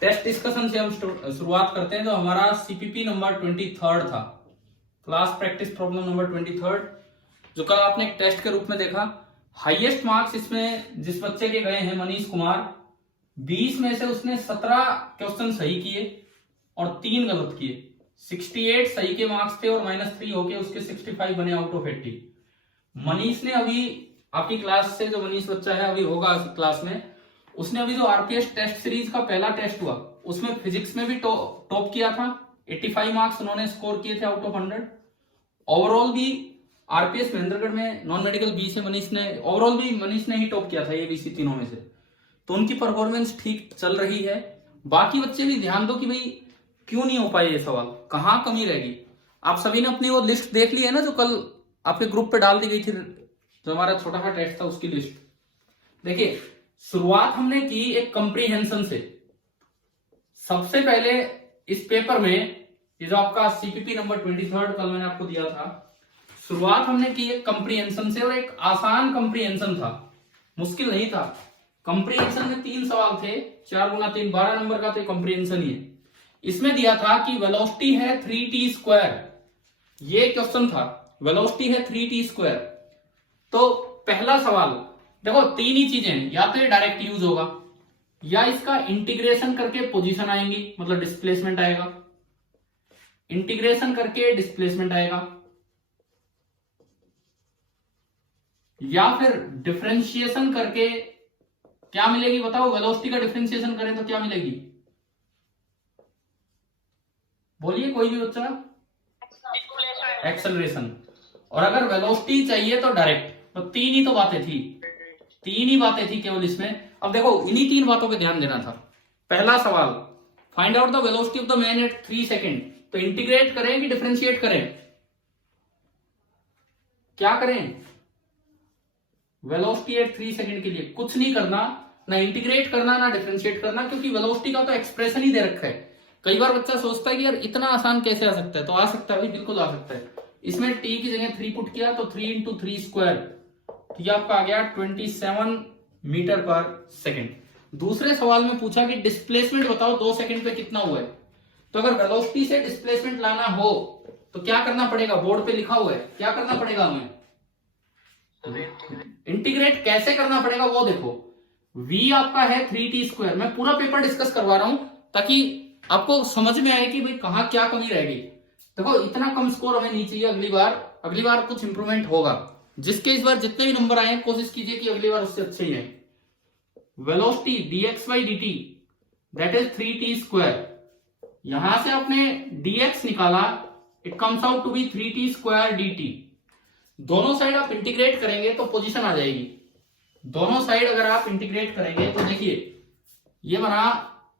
Test discussion से हम शुरुआत करते हैं। जो हमारा सीपीपी नंबर 23 था, क्लास प्रैक्टिस प्रॉब्लम नंबर 23, जो कल आपने एक टेस्ट के रूप में देखा। हाईएस्ट मार्क्स इसमें जिस बच्चे के गए हैं, मनीष कुमार, 20 में से उसने 17 क्वेश्चन सही किए और 3 गलत किए। 68 सही के मार्क्स थे और -3 होके उसके 65 बने आउट ऑफ 80। मनीष ने अभी आपकी क्लास से, जो मनीष बच्चा है अभी होगा क्लास में, उसने अभी जो आरपीएस टेस्ट सीरीज का पहला टेस्ट हुआ उसमें फिजिक्स में भी टॉप किया था। 85 मार्क्स उन्होंने स्कोर किए थे आउट ऑफ 100। ओवरऑल भी आरपीएस महेंद्रगढ़ में नॉन मेडिकल बी से मनीष ने, ओवरऑल भी मनीष ने ही टॉप किया था एबीसी तीनों में से। तो उनकी परफॉर्मेंस ठीक चल रही है। बाकी बच्चे भी ध्यान दो कि भाई क्यों नहीं हो पाए ये सवाल, कहाँ कमी रहेगी। आप सभी ने अपनी वो लिस्ट देख ली है ना, जो कल आपके ग्रुप पे डाल दी गई थी, जो हमारा छोटा सा टेस्ट था उसकी लिस्ट। देखिए, शुरुआत हमने की एक कंप्रीहेंशन से। सबसे पहले इस पेपर में, ये जो आपका सीपीपी नंबर 23 कल मैंने आपको दिया था, शुरुआत हमने की एक कंप्रीहेंशन से, और एक आसान कंप्रीहेंशन था, मुश्किल नहीं था। कंप्रीहेंशन में 3 सवाल थे, 4 गुना 3 12 नंबर का, तो कंप्रीहेंशन ही है। इसमें दिया था कि वेलोसिटी है 3t²। ये क्वेश्चन था, वेलोसिटी है 3t²। तो पहला सवाल देखो, 3 ही चीजें, या तो ये डायरेक्ट यूज होगा, या इसका इंटीग्रेशन करके पोजीशन आएंगी, मतलब डिस्प्लेसमेंट आएगा, इंटीग्रेशन करके डिस्प्लेसमेंट आएगा, या फिर डिफरेंशिएशन करके क्या मिलेगी बताओ। वेलोसिटी का डिफरेंशिएशन करें तो क्या मिलेगी, बोलिए कोई भी बच्चा। एक्सेलरेशन। और अगर वेलोसिटी चाहिए तो डायरेक्ट। तो 3 ही तो बातें थी, 3 ही बातें थी केवल इसमें। अब देखो, इन्हीं 3 बातों पे ध्यान देना था। पहला सवाल, find out the velocity of the man eight 3 second. तो इंटीग्रेट करें कि डिफरेंशिएट करें, क्या करें। वेलोसिटी एट 3 सेकेंड के लिए कुछ नहीं करना, ना इंटीग्रेट करना ना डिफरेंशिएट करना, क्योंकि वेलोसिटी का तो एक्सप्रेशन ही दे रखा है। कई बार बच्चा सोचता है कि यार इतना आसान कैसे आ सकता है, तो आ सकता है भाई, बिल्कुल आ सकता है। इसमें t की जगह 3 पुट किया तो 3 इंटू 3², तो ये आपका आ गया 27 मीटर पर सेकेंड। दूसरे सवाल में पूछा कि डिस्प्लेसमेंट बताओ 2 सेकेंड पे कितना हुआ है। तो अगर वेलोसिटी से डिस्प्लेसमेंट लाना हो तो क्या करना पड़ेगा, बोर्ड पे लिखा हुआ है, क्या करना पड़ेगा हमें, इंटीग्रेट कैसे करना पड़ेगा वो देखो। v आपका है 3t²। मैं पूरा पेपर डिस्कस करवा रहा हूं ताकि आपको समझ में आए कि भाई कहां क्या कमी रहेगी। देखो, इतना कम स्कोर हमें नहीं चाहिए। अगली बार कुछ इंप्रूवमेंट होगा। जिसके इस बार जितने भी नंबर आए, कोशिश कीजिए कि अगली बार उससे अच्छे ही आए। Velocity dx/dt that is 3t²। यहां से आपने dx निकाला, it comes out to be 3t² dt। दोनों साइड आप इंटीग्रेट करेंगे तो पोजीशन आ जाएगी। दोनों साइड अगर आप इंटीग्रेट करेंगे तो देखिए, ये बना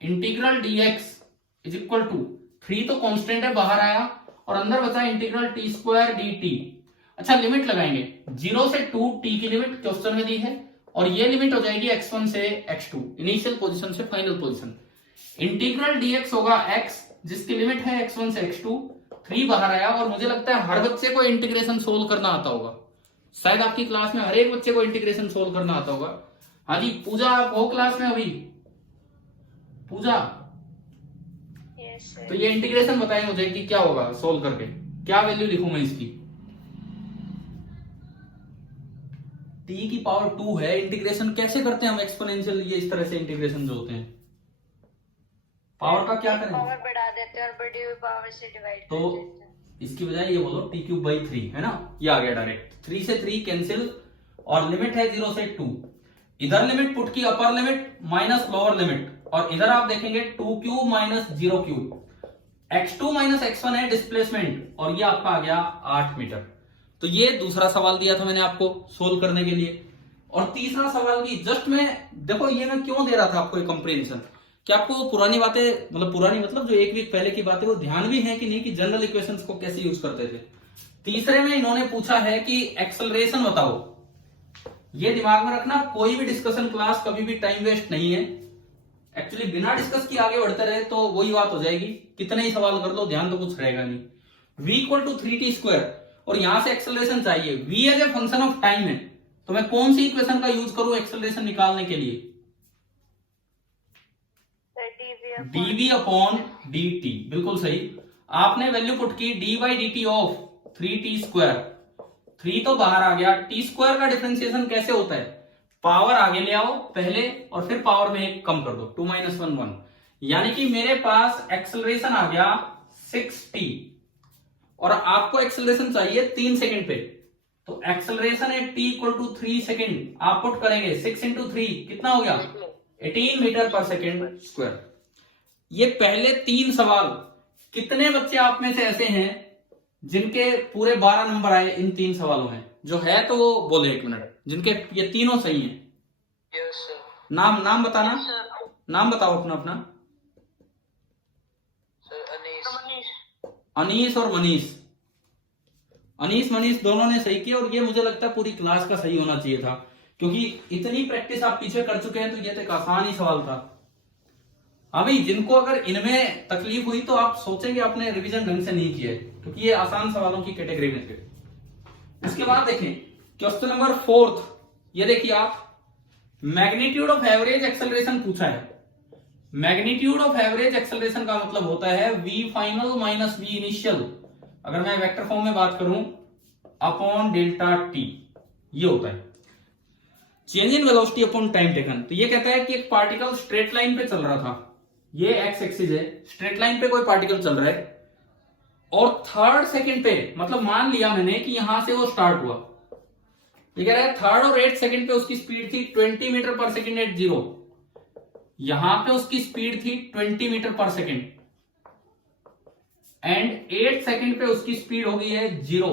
integral dx is equal to 3 तो कांस्टेंट है, बाहर आया, और अंदर बचा इंटीग्रल t² dt। अच्छा, लिमिट लगाएंगे 0 से 2, t की लिमिट क्वेश्चन में दी है, और ये लिमिट हो जाएगी x1 से x2, इनिशियल पोजीशन से फाइनल पोजीशन। इंटीग्रल dx होगा x, जिसकी लिमिट है x1 से x2, 3 बाहर आया। और मुझे लगता है हर बच्चे को इंटीग्रेशन सोल्व करना आता होगा, शायद आपकी क्लास में हर एक बच्चे को इंटीग्रेशन सोल्व करना आता होगा। हाँ जी, पूजा आप हो क्लास में अभी, पूजा? तो ये इंटीग्रेशन बताएं मुझे कि क्या होगा सोल्व करके, क्या वैल्यू लिखूं मैं इसकी। t की पावर 2 है। इंटीग्रेशन कैसे करते हैं हम, एक्सपोनेंशियल, ये इस तरह से इंटीग्रेशन जो होते हैं, पावर का क्या करें, पावर बढ़ा देते हैं और बढ़ी हुई पावर से डिवाइड कर तो देते हैं। इसकी बजाय ये बोलो t³/3 है ना, ये आ गया डायरेक्ट। 3 से 3 कैंसिल, और लिमिट है 0 से 2। इधर लिमिट पुट की, upper limit minus lower limit, और इधर आप देखेंगे 2³ माइनस 0³ x2 माइनस x1 है डिस्प्लेसमेंट, और ये आपका आ गया 8 मीटर। तो ये दूसरा सवाल दिया था मैंने आपको सोल्व करने के लिए। और तीसरा सवाल भी जस्ट मैं, देखो ये मैं क्यों दे रहा था आपको कंप्रीहेंशन, कि आपको पुरानी बातें, मतलब जो एक वीक पहले की बातें, वो ध्यान भी है कि नहीं, कि जनरल इक्वेशंस को कैसे यूज करते थे। तीसरे में इन्होंने पूछा है कि एक्सेलरेशन बताओ। ये दिमाग में रखना, कोई भी डिस्कशन क्लास कभी भी टाइम वेस्ट नहीं है। एक्चुअली बिना डिस्कस किए आगे बढ़ते रहे तो वही बात हो जाएगी, कितने ही सवाल कर लो, ध्यान तो कुछ रहेगा नहीं। v = 3t², और यहां से एक्सेलरेशन चाहिए। v as a function of time है, तो मैं कौन सी इक्वेशन का यूज करूं एक्सेलरेशन निकालने के लिए, dv अपॉन dt, बिल्कुल सही। आपने वैल्यू पुट की D by D T of 3t²। 3 तो बाहर आ गया। t² का डिफरेंशिएशन कैसे होता है? पावर आगे ले आओ पहले और फिर पावर में एक कम कर दो, 2 - 1 1। यानी कि मेरे पास एक्सेलरेशन आ गया 6t और आपको एक्सेलरेशन चाहिए 3 सेकंड पे, तो एक्सेलरेशन है t = 3 सेकंड। आप पुट करेंगे 6 × 3 कितना हो गया? 18 मीटर पर सेकंड स्क्वायर। ये पहले 3 सवाल, कितने बच्चे आप में से ऐसे हैं जिनके पूरे 12 नंबर आए इन 3 सवालों में? जो है तो वो बोले 1 मिनट, जिनके ये तीनों सही हैं। Yes sir. नाम बताना। सर नाम बताओ अपना। अनीस। अनीस और मनीष। अनीस मनीष दोनों ने सही किया और ये मुझे लगता है पूरी क्लास का सही होना चाहिए था, क्योंकि इतनी प्रैक्टिस आप पीछे कर चुके हैं तो ये तो एक आसान ही सवाल था। अभी जिनको अगर इनमें तकलीफ हुई तो आप सोचेंगे आपने रिवीजन ढंग से नहीं किया है, क्योंकि ये आसान सवालों की कैटेगरी में थे। इसके बाद देखें क्वेश्चन नंबर 4। ये देखिए आप, मैग्नीट्यूड ऑफ एवरेज एक्सेलरेशन पूछा है। मैग्नीट्यूड ऑफ एवरेज एक्सेलरेशन का मतलब होता है v final minus v initial, अगर मैं वेक्टर फॉर्म में बात करूं, अपॉन डेल्टा t, ये होता है change in velocity upon time taken. तो ये कहता है कि एक पार्टिकल स्ट्रेट लाइन पे चल रहा था, ये एक्स एक्सिस है, स्ट्रेट लाइन पे कोई पार्टिकल चल रहा है और 3rd सेकंड पे, मतलब मान लिया मैंने कि यहां से वो स्टार्ट हुआ, ये कह रहा है 3rd और 8th सेकंड पे उसकी स्पीड थी 20 मीटर पर सेकंड एट 0, यहां पे उसकी स्पीड थी 20 metre per second and 8th second पे उसकी स्पीड हो गई है 0।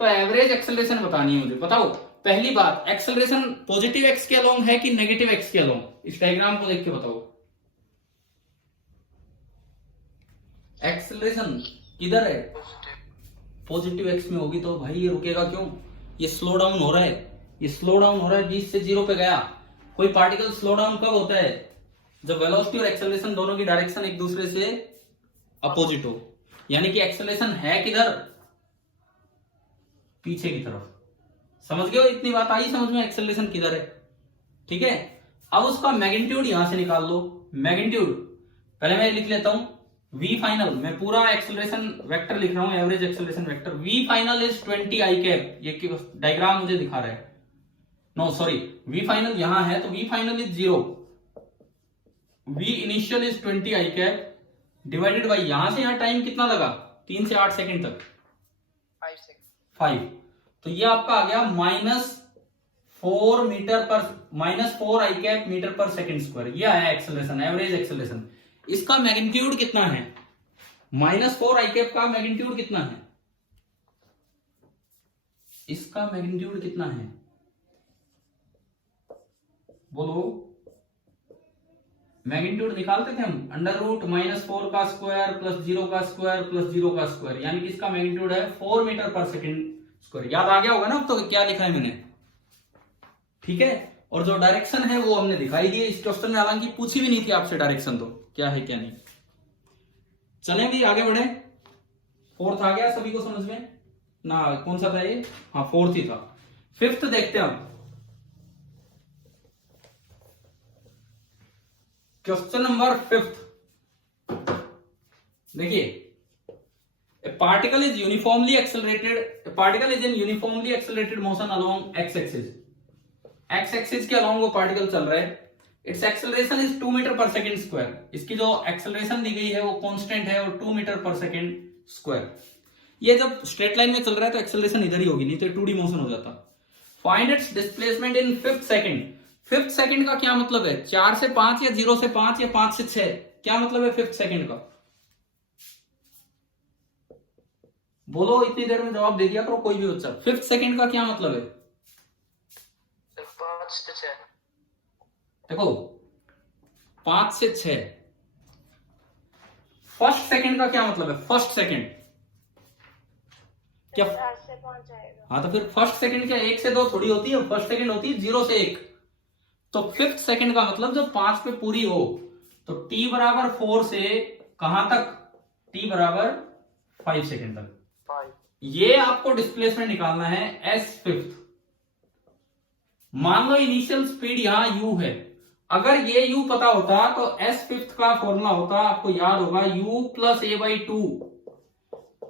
तो एवरेज एक्सेलरेशन बतानी है मुझे। बताओ पहली बात, एक्सेलरेशन पॉजिटिव एक्स के अलोंग है कि नेगेटिव एक्स के अलोंग? इस डायग्राम को देख के बताओ। एक्सेलरेशन किधर है? पॉजिटिव एक्स में होगी तो भाई ये रुकेगा क्यों? ये स्लो डाउन हो रहा है, ये स्लो डाउन हो रहा है, 20 से 0 पे गया। कोई पार्टिकल स्लो डाउन कब होता है? जब वेलोसिटी और एक्सेलरेशन दोनों की डायरेक्शन एक दूसरे से अपोजिट हो, यानी कि एक्सेलरेशन है किधर? पीछे की तरफ। समझ गए हो? इतनी बात आई समझ में, एक्सेलरेशन किधर है? ठीक है। अब उसका मैग्नीट्यूड यहां से निकाल लो। मैग्नीट्यूड पहले मैं लिख लेता हूं, v फाइनल, मैं पूरा एक्सेलरेशन वेक्टर लिख रहा हूं, average acceleration vector. v final is 20 i cap, ये डायग्राम मुझे दिखा रहा है, नो सॉरी, v फाइनल यहां है तो v final is 0, v initial is 20 i cap divided by, यहां से यहां टाइम कितना लगा? 3 से 8 सेकंड तक, 5। तो ये आपका आ गया -4 i cap metre per second square. ये आया एक्सेलरेशन, एवरेज एक्सेलरेशन। इसका मैग्नीट्यूड कितना है? -4 i कैप का मैग्नीट्यूड कितना है? इसका मैग्नीट्यूड कितना है बोलो? मैग्नीट्यूड निकालते थे हम, √-4 का स्क्वायर प्लस 0 का स्क्वायर प्लस 0 का स्क्वायर, यानी कि इसका मैग्नीट्यूड है 4 मीटर पर सेकंड स्क्वायर। याद आ गया होगा ना अब तो क्या लिखा है मैंने? ठीक है। और जो डायरेक्शन है वो हमने दिखाई दी है इस क्वेश्चन में, हालांकि पूछी भी नहीं थी आपसे डायरेक्शन तो क्या है क्या नहीं। चलें भी आगे बढ़े। 4th आ गया सभी को समझ में ना? कौन सा था ये? हाँ 4th ही था। 5th देखते हैं हम। क्वेश्चन नंबर 5th देखिए, a particle is uniformly in uniformly accelerated motion along x-axis। x-axis के along वो पार्टिकल चल रहा है, its acceleration is 2 metre per second square. इसकी जो एक्सेलरेशन दी गई है वो कांस्टेंट है और 2 मीटर पर सेकेंड स्क्वायर। ये जब स्ट्रेट लाइन में चल रहा है तो एक्सेलरेशन इधर ही होगी, नहीं तो 2D मोशन हो जाता। Find its displacement in 5th second. 5th second का क्या मतलब है? 4 से 5 या 0 से 5 या 5 से 6? क्या मतलब है 5th सेकंड का? बोलो, इतनी देर में जवाब दे दिया करो कोई भी बच्चा। 5th सेकंड का क्या मतलब है? 5 से 6। देखो 5 से 6। फर्स्ट सेकंड का क्या मतलब है? फर्स्ट सेकंड क्या? 4 से 5 आएगा। हाँ तो फिर फर्स्ट सेकंड क्या 1 से 2 थोड़ी होती है? फर्स्ट सेकंड होती है 0 से 1। तो 5th सेकंड का मतलब जब 5 पे पूरी हो तो t बराबर 4 से कहां तक? t बराबर 5 सेकंड तक। ये आपको डिस्प्लेसमेंट निकालना है s 5th। मान लो इनिशियल स्पीड यहां u है अगर ये u पता होता तो s फिफ्थ का फॉर्मूला होता, आपको याद होगा, u plus a by two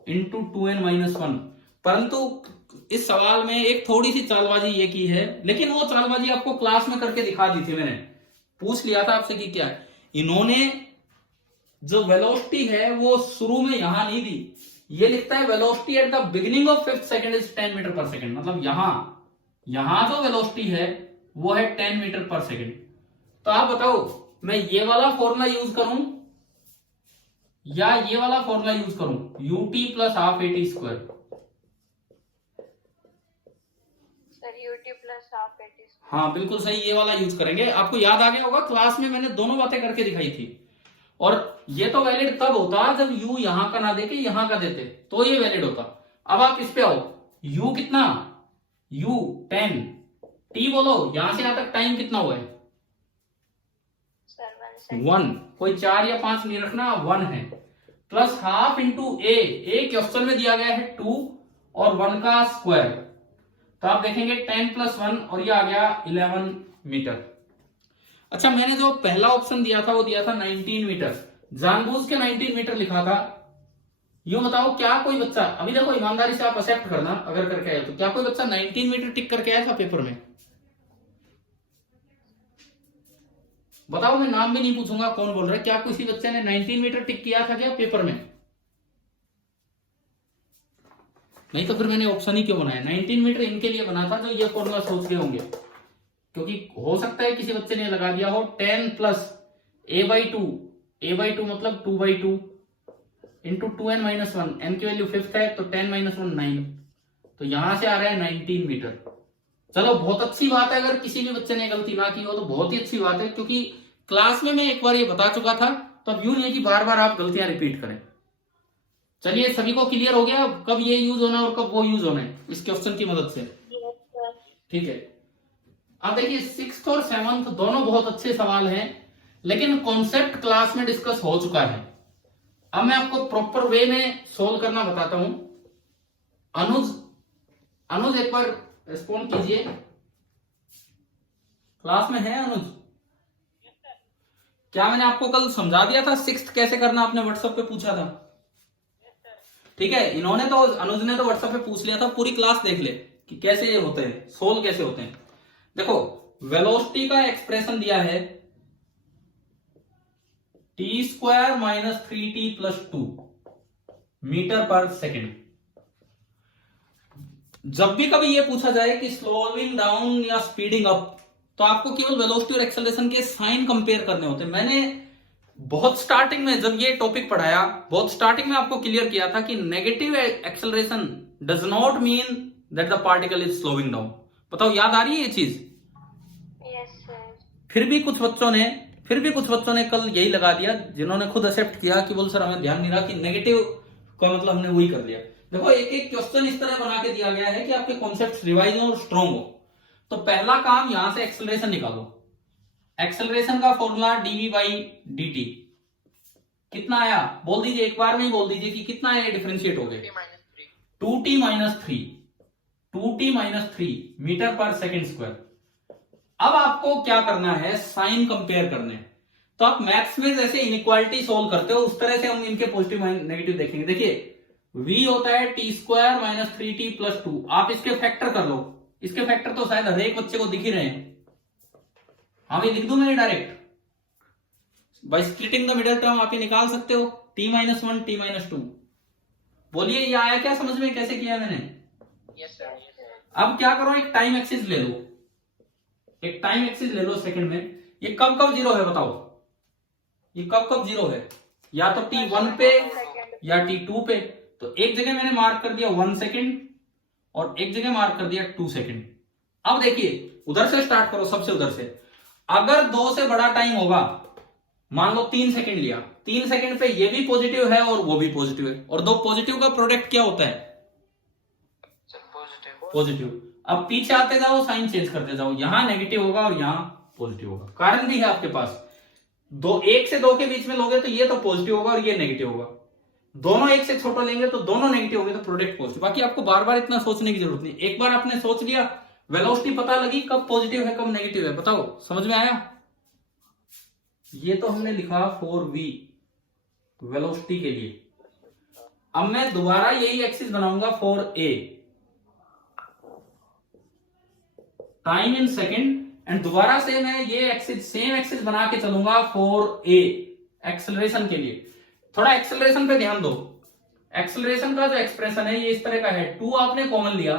into 2n-1। परंतु इस सवाल में एक थोड़ी सी चालबाजी ये की है, लेकिन वो चालबाजी आपको क्लास में करके दिखा दी थी, मैंने पूछ लिया था आपसे कि क्या है। इन्होंने जो वेलोसिटी है वो शुरू में यहां नहीं दी, ये लिखता है velocity at the beginning of fifth second is 10 metre per second, मतलब यहां जो वेलोसिटी है वो है 10 मीटर पर सेकंड। तो आप बताओ मैं ये वाला फॉर्मूला यूज करूं या ये वाला फॉर्मूला यूज करूं, ut plus half at square. Sir UT plus half eighty. हाँ बिल्कुल सही, ये वाला यूज करेंगे। आपको याद आ गया होगा क्लास में मैंने दोनों बातें करके दिखाई थी। और ये तो वैलिड तब होता जब u यहां का ना देके यहां का देते, तो ये वैलिड होता। अब आप इस पे आओ, u कितना, u 10, t बोलो, यहां से यहां तक टाइम कितना हुआ है, सर 1, कोई 4 या 5 नहीं रखना, 1 है, प्लस हाफ इंटू ए क्वेश्चन में दिया गया है 2 और 1 का स्क्वायर, तो आप देखेंगे 10 प्लस 1 और ये आ गया 11 मीटर। अच्छा, मैंने जो पहला ऑप्शन दिया था वो दिया था 19 मीटर, जानबूझ के 19 मीटर लिखा था। यूं बताओ क्या कोई बच्चा, अभी देखो ईमानदारी से आप एक्सेप्ट करना अगर करके आया तो, क्या कोई बच्चा 19 मीटर टिक करके आया था पेपर में? बताओ, मैं नाम भी नहीं पूछूंगा कौन बोल रहा है, क्या किसी बच्चे ने 19 मीटर टिक किया था क्या पेपर में? नहीं तो फिर मैंने ऑप्शन ही क्यों बनाया? 19 मीटर इनके लिए बना था जो ये फॉर्मूला सोच रहे होंगे, क्योंकि हो सकता है किसी बच्चे ने लगा दिया हो 10 प्लस a बाई टू मतलब 2 by two into 2n-1, n की वैल्यू 5 है तो 10-1 9, तो यहां से आ रहा है 19 मीटर। चलो बहुत अच्छी बात है, अगर किसी भी बच्चे ने गलती ना की हो तो बहुत ही अच्छी बात है, क्योंकि क्लास में मैं एक बार ये बता चुका था, तो अब यूं नहीं है कि बार बार आप गलतियां रिपीट करें। चलिए, सभी को क्लियर हो गया कब ये यूज होना है और कब वो यूज होना है इस क्वेश्चन की मदद से? ठीक है। अब देखिए 6th और 7th दोनों बहुत अच्छे सवाल हैं, लेकिन कॉन्सेप्ट क्लास में डिस्कस हो चुका है। अब मैं आपको प्रॉपर वे में सोल्व करना बताता हूं। अनुज एक बार रिस्पॉन्ड कीजिए, क्लास में है अनुज? क्या मैंने आपको कल समझा दिया था 6th कैसे करना? आपने व्हाट्सएप पे पूछा था, ठीक है। इन्होंने तो, अनुज ने तो व्हाट्सएप पे पूछ लिया था, पूरी क्लास देख ले कि कैसे ये होते हैं, सोल्व कैसे होते हैं। देखो, वेलोसिटी का एक्सप्रेशन दिया है t² minus 3t plus 2 metre per second. जब भी कभी ये पूछा जाए कि स्लोइंग डाउन या स्पीडिंग अप, तो आपको केवल वेलोसिटी और एक्सेलरेशन के साइन कंपेयर करने होते हैं। मैंने बहुत स्टार्टिंग में जब ये टॉपिक पढ़ाया, बहुत स्टार्टिंग में आपको क्लियर किया था कि negative acceleration does not mean that the particle is slowing down. बताओ, याद आ रही है ये चीज? Yes sir. फिर भी कुछ बच्चों ने कल यही लगा दिया, जिन्होंने खुद एक्सेप्ट किया कि बोल सर हमें ध्यान नहीं रहा कि नेगेटिव का मतलब हमने वही कर लिया। देखो, एक एक क्वेश्चन इस तरह बना के दिया गया है कि आपके कॉन्सेप्ट रिवाइज हो और स्ट्रॉन्ग हो। तो पहला काम, यहां से एक्सेलरेशन निकालो। एक्सेलरेशन का फॉर्मूला dv बाई dt कितना आया? बोल दीजिए, एक बार में ही बोल दीजिए कि कितना आया, डिफरेंशिएट हो गए 2t minus 3 metre per second square. अब आपको क्या करना है? साइन कंपेयर करने हैं। तो आप मैथ्स में जैसे इनइक्वालिटी सोल्व करते हो उस तरह से हम इनके पॉजिटिव नेगेटिव देखेंगे। देखिए, v होता है t² माइनस 3t प्लस 2, आप इसके फैक्टर कर लो। इसके फैक्टर तो शायद हर एक बच्चे को दिख ही रहे हैं। हाँ भी लिख दूं मैं direct, by splitting the middle term आप ये निकाल सकते हो, t-1 t-2। बोलिए, ये आया क्या समझ में? कैसे किया मैंने? Yes sir. अब क्या करो, एक टाइम एक्सिस ले लो, एक टाइम एक्सिस ले लो सेकंड में। ये कब कब जीरो है बताओ? ये कब कब जीरो है? या तो t1 पे या t2 पे। तो एक जगह मैंने मार्क कर दिया 1 सेकेंड और एक जगह मार्क कर दिया 2 सेकेंड। अब देखिए, उधर से स्टार्ट करो, सबसे उधर से। अगर 2 से बड़ा टाइम होगा, मान लो 3 सेकेंड लिया, 3 सेकेंड पे ये भी पॉजिटिव है और वो भी पॉजिटिव है, और दो पॉजिटिव का प्रोडक्ट क्या होता है? पॉजिटिव। अब पीछे आते जाओ, साइन चेंज करते जाओ, यहां नेगेटिव होगा और यहां पॉजिटिव होगा। कारण भी है आपके पास, 1 से 2 के बीच में लोगे तो ये तो पॉजिटिव होगा और ये नेगेटिव होगा। दोनों 1 से छोटा लेंगे तो दोनों नेगेटिव होंगे, तो प्रोडक्ट पॉजिटिव। बाकी आपको बार बार इतना सोचने की जरूरत नहीं, एक बार आपने सोच लिया, वेलोसिटी पता लगी कब पॉजिटिव है कब नेगेटिव है। बताओ, समझ में आया? ये तो हमने लिखा फॉर वी, वेलोसिटी के लिए। अब मैं दोबारा यही एक्सिस बनाऊंगा for a, time in second, and दोबारा से मैं ये एक्सिस, सेम एक्सिस बना के चलूंगा फॉर ए, एक्सेलरेशन के लिए। थोड़ा एक्सेलरेशन पे ध्यान दो। एक्सेलरेशन का जो एक्सप्रेशन है ये इस तरह का है, 2 आपने कॉमन लिया,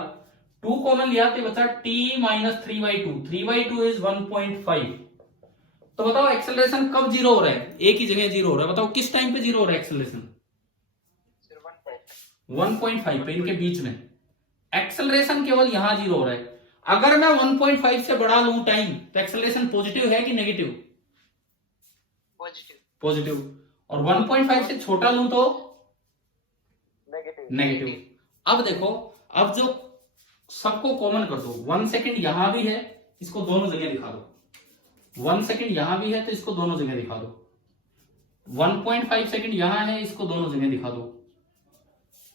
2 कॉमन लिया तो बचा t माइनस 3/2, 3/2 इज 1.5। तो बताओ एक्सेलरेशन कब जीरो हो रहा है, एक ही जगह जीरो हो रहा है, बताओ किस टाइम पे जीरो हो रहा है एक्सेलरेशन? 1.5 पे, इनके बीच में एक्सेलरेशन केवल यहां जीरो हो रहा है। अगर मैं 1.5 से बढ़ा लूं टाइम तो एक्सेलरेशन पॉजिटिव है कि नेगेटिव? पॉजिटिव। पॉजिटिव। और 1.5 से छोटा लूं तो नेगेटिव। अब देखो, अब जो सबको कॉमन कर दो, 1 सेकेंड यहां भी है, इसको दोनों जगह दिखा दो। 1 सेकेंड यहां भी है तो इसको दोनों जगह दिखा दो। 1.5 सेकेंड यहां है, इसको दोनों जगह दिखा दो।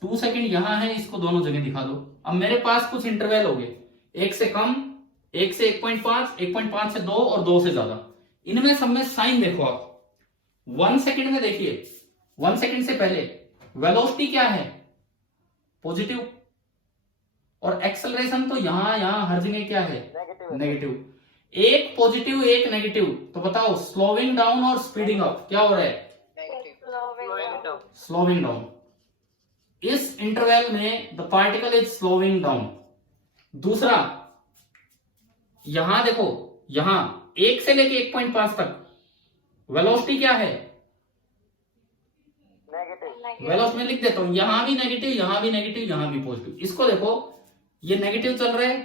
2 सेकेंड यहां है, इसको दोनों जगह दिखा दो। अब मेरे पास कुछ इंटरवल हो गए, 1 से कम, 1 से 1.5, 1.5 से 2 और 2 से ज्यादा। इनमें सब में साइन देखो आप। 1 सेकेंड में देखिए, 1 सेकेंड से पहले वेलोसिटी क्या है? पॉजिटिव। और एक्सेलरेशन तो यहां हर जगह क्या है? नेगेटिव। एक पॉजिटिव एक नेगेटिव, तो बताओ स्लोइंग डाउन और स्पीडिंग अप क्या हो रहा है? Slowing down. इस इंटरवल में the particle is slowing down. दूसरा, यहां देखो, यहां 1 से लेके 1.5 तक वेलोसिटी क्या है? वेलोसिटी में लिख देता हूं, यहां भी नेगेटिव, यहां भी नेगेटिव, यहां भी पॉजिटिव। इसको देखो, ये नेगेटिव चल रहा है,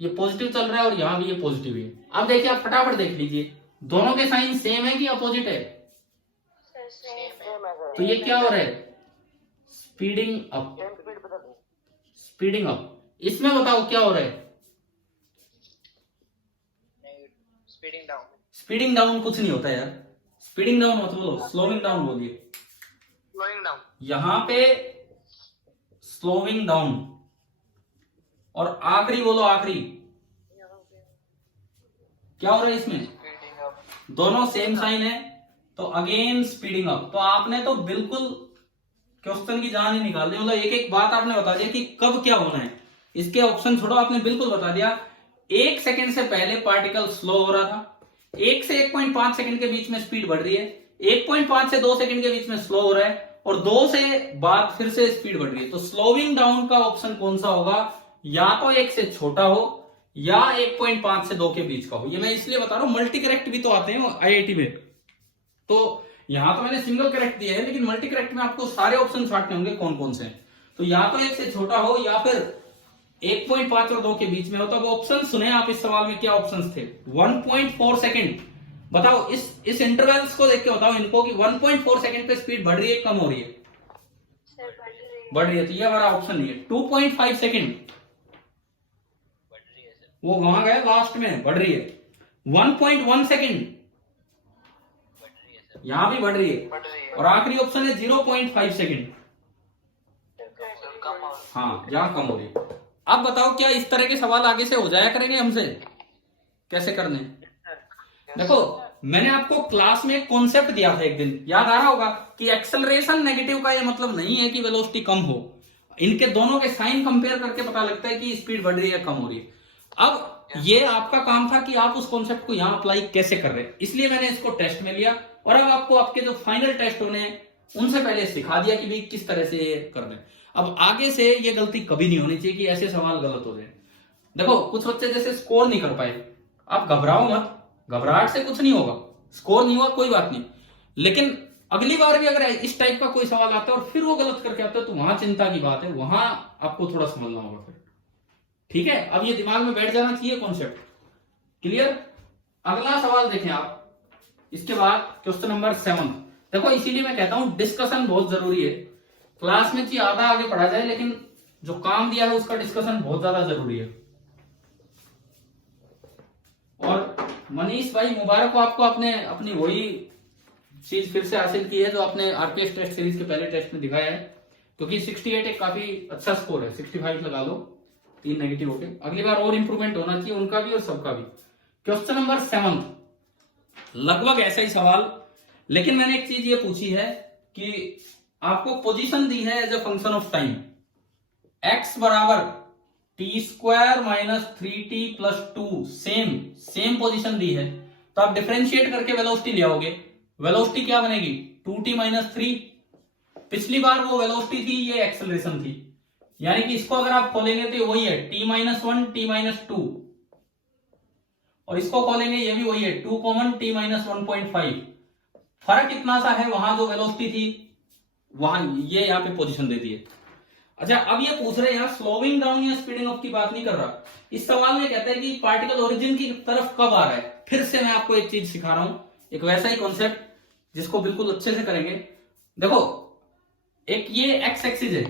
ये पॉजिटिव चल रहा है, और यहां भी ये पॉजिटिव है। अब देखिए, आप फटाफट देख लीजिए, दोनों के साइन सेम है कि अपोजिट है? तो ये क्या हो रहा है? Speeding up. Speeding up. इसमें बताओ क्या हो रहा है? Speeding down. स्पीडिंग डाउन कुछ नहीं होता यार, स्पीडिंग डाउन मत बोलो, स्लोइंग डाउन बोलिए। Slowing down. यहां पे स्लोइंग डाउन, और आखिरी बोलो, आखिरी क्या हो रहा है इसमें? Speeding up. दोनों सेम साइन है, तो अगेन स्पीडिंग अप। तो आपने तो बिल्कुल क्वेश्चन की जान ही निकाल दी, मतलब एक एक बात आपने बता दिया कि कब क्या होना है। इसके ऑप्शन छोड़ो, आपने बिल्कुल बता दिया। 1 सेकेंड से पहले पार्टिकल स्लो हो रहा था, 1 से 1.5 सेकेंड के बीच में स्पीड बढ़ रही है, 1.5 से 2 सेकेंड के बीच में स्लो हो रहा है, और 2 से बाद फिर से स्पीड बढ़ रही है। तो स्लोइंग डाउन का ऑप्शन कौन सा होगा? या तो 1 से छोटा हो, या 1.5 से 2 के बीच का हो। ये मैं इसलिए बता रहा हूं, मल्टी करेक्ट भी तो आते हैं आईआईटी में। तो यहां तो मैंने सिंगल करेक्ट दिया है, लेकिन मल्टी करेक्ट में आपको सारे ऑप्शन छांटने होंगे कौन कौन से। तो या तो 1 से छोटा हो, या फिर 1.5 और 2 के बीच में हो। तो ऑप्शन सुने आप, इस सवाल में क्या ऑप्शन थे? 1.4 सेकेंड। बताओ इस इंटरवल्स को देख के बताओ इनको कि 1.4 सेकेंड पे स्पीड बढ़ रही है कम हो रही है? बढ़ रही है। तो ये हमारा ऑप्शन नहीं है। 2.5 सेकेंड, वो वहां गए लास्ट में, बढ़ रही है। 1.1 सेकेंड, यहां भी बढ़ रही है। और आखिरी ऑप्शन है 0.5 सेकेंड, हाँ यहां कम हो रही है। अब बताओ क्या इस तरह के सवाल आगे से हो जाया करेंगे हमसे? कैसे करने? देखो, मैंने आपको क्लास में एक कॉन्सेप्ट दिया था एक दिन, याद आ रहा होगा, कि एक्सेलरेशन नेगेटिव का ये मतलब नहीं है कि वेलोसिटी कम हो। इनके दोनों के साइन कंपेयर करके पता लगता है कि स्पीड बढ़ रही है कम हो रही है। अब ये आपका काम था कि आप उस कॉन्सेप्ट को यहां अप्लाई कैसे कर रहे हैं, इसलिए मैंने इसको टेस्ट में लिया। और अब आपको आपके जो फाइनल टेस्ट होने हैं उनसे पहले सिखा दिया कि भाई किस तरह से ये कर रहे हैं। अब आगे से ये गलती कभी नहीं होनी चाहिए कि ऐसे सवाल गलत हो जाए। देखो, कुछ बच्चे जैसे स्कोर नहीं कर पाए, आप घबराओ मत, घबराहट से कुछ नहीं होगा। स्कोर नहीं हुआ कोई बात नहीं, लेकिन अगली बार भी अगर इस टाइप का कोई सवाल आता है और फिर वो गलत करके आता है, तो वहां चिंता की बात है, वहां आपको थोड़ा समझना होगा फिर। ठीक है, अब ये दिमाग में बैठ जाना चाहिए कॉन्सेप्ट। क्लियर? अगला सवाल देखें आप, इसके बाद क्वेश्चन नंबर 7। देखो, इसीलिए मैं कहता हूं डिस्कशन बहुत जरूरी है। क्लास में चाहिए आधा आगे पढ़ा जाए, लेकिन जो काम दिया है उसका डिस्कशन बहुत ज्यादा जरूरी है। और मनीष भाई, मुबारक हो आपको, आपने अपनी वही चीज फिर से हासिल की है जो आपने आरपीएस टेस्ट सीरीज के पहले टेस्ट में दिखाया है। क्योंकि 68 एक काफी अच्छा स्कोर है, 65 लगा लो, 3 नेगेटिव हो गए। अगली बार और इंप्रूवमेंट होना चाहिए, उनका भी और सबका भी। क्वेश्चन नंबर 7, लगभग ऐसा ही सवाल, लेकिन मैंने एक चीज ये पूछी है कि आपको पोजीशन दी है as a function of time, x बराबर T square minus 3t plus 2, same position दी है, तो आप डिफरेंशिएट करके वेलोसिटी ले आओगे। वेलोसिटी क्या बनेगी 2t माइनस 3। पिछली बार वो वेलोसिटी थी, ये एक्सेलरेशन थी, यानी कि इसको अगर आप खोलेंगे तो वही है t माइनस 1 t माइनस 2, और इसको खोलेंगे ये भी वही है 2 कॉमन t माइनस 1.5। फर्क इतना सा है, वहां जो वेलोसिटी थी वहां ये यहाँ पे पोजीशन देती है। अच्छा, अब ये पूछ रहे हैं यार स्लोइंग डाउन या स्पीडिंग अप की बात नहीं कर रहा, इस सवाल में कहता है कि पार्टिकल ओरिजिन की तरफ कब आ रहा है। फिर से मैं आपको एक चीज सिखा रहा हूं, एक वैसा ही कॉन्सेप्ट जिसको बिल्कुल अच्छे से करेंगे। देखो, एक ये एक्स एक्सिस है,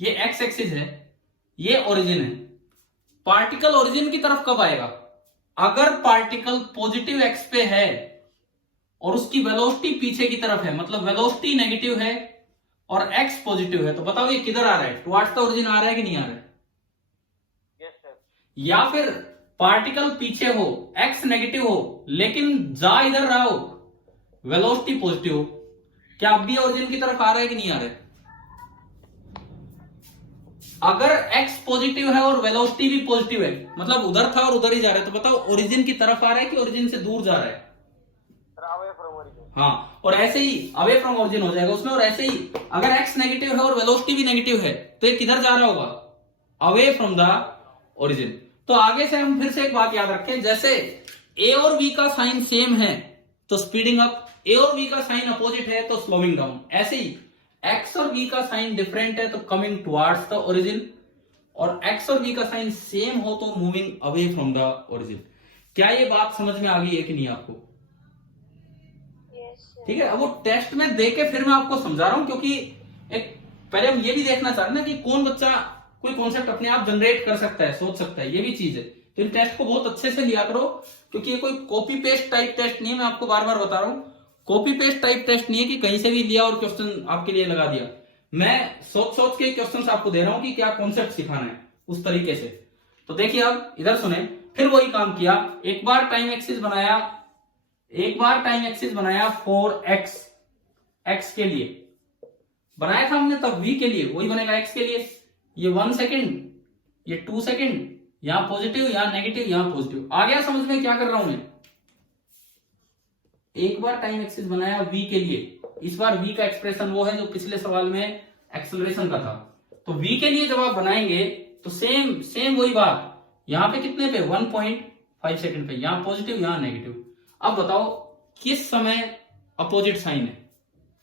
ये एक्स एक्सिस है, ये ओरिजिन है। पार्टिकल ओरिजिन की तरफ कब आएगा? अगर पार्टिकल पॉजिटिव एक्स पे है और उसकी वेलोसिटी पीछे की तरफ है, मतलब वेलोसिटी नेगेटिव है और एक्स पॉजिटिव है, तो बताओ ये किधर आ रहा है? टुवर्ड्स द ओरिजिन आ रहा है कि नहीं आ रहा है? Yes sir. या फिर पार्टिकल पीछे हो, एक्स नेगेटिव हो, लेकिन जा इधर रहा हो, वेलोसिटी पॉजिटिव हो, क्या अब भी ओरिजिन की तरफ आ रहा है कि नहीं आ रहा है? अगर एक्स पॉजिटिव है और वेलोसिटी भी पॉजिटिव है, मतलब उधर था और उधर ही जा रहा है, तो बताओ ओरिजिन की तरफ आ रहा है कि ओरिजिन से दूर जा रहा है? Away from origin. हाँ, और ऐसे ही अवे फ्रॉम ओरिजिन हो जाएगा उसमें। और ऐसे ही अगर एक्स नेगेटिव है और वेलोसिटी भी नेगेटिव है, तो ये किधर जा रहा होगा? Away from the origin. तो आगे से हम फिर से एक बात याद रखें, जैसे ए और बी का साइन सेम है तो स्पीडिंग अप, ए और बी का साइन अपोजिट है तो स्लोइंग डाउन। ऐसे ही एक्स और बी का साइन डिफरेंट है तो कमिंग टुवर्ड्स द ओरिजिन, और एक्स और बी का साइन सेम हो तो moving away from the origin. क्या ये बात समझ में आ गई है कि नहीं आपको? ठीक है, अब वो टेस्ट में देके फिर मैं आपको समझा रहा हूं, क्योंकि एक पहले हम ये भी देखना चाह रहे हैं ना कि कौन बच्चा कोई कॉन्सेप्ट अपने आप जनरेट कर सकता है, सोच सकता है, ये भी चीज है। तो इन टेस्ट को बहुत अच्छे से लिया करो, क्योंकि ये कोई कॉपी पेस्ट टाइप टेस्ट नहीं है। मैं आपको बार बार बता रहा हूं, कॉपी पेस्ट टाइप टेस्ट नहीं है कि कहीं से भी लिया और क्वेश्चन आपके लिए लगा दिया। मैं सोच के क्वेश्चन आपको दे रहा हूं कि क्या कॉन्सेप्ट सिखाना है उस तरीके से। तो देखिए, अब इधर सुने, फिर वही काम किया, एक बार टाइम एक्सिस बनाया फॉर एक्स के लिए बनाया था हमने, तब v के लिए वही बनेगा x के लिए। ये 1 सेकेंड, ये 2 सेकेंड, यहां पॉजिटिव, यहां नेगेटिव, यहां पॉजिटिव। आ गया समझ में क्या कर रहा हूं मैं? एक बार टाइम एक्सिस बनाया v के लिए, इस बार v का एक्सप्रेशन वो है जो पिछले सवाल में एक्सेलरेशन का था। तो v के लिए जब आप बनाएंगे तो सेम वही बात, यहां पे कितने पे 1.5 सेकेंड पे, यहां पॉजिटिव यहां नेगेटिव। अब बताओ किस समय अपोजिट साइन है?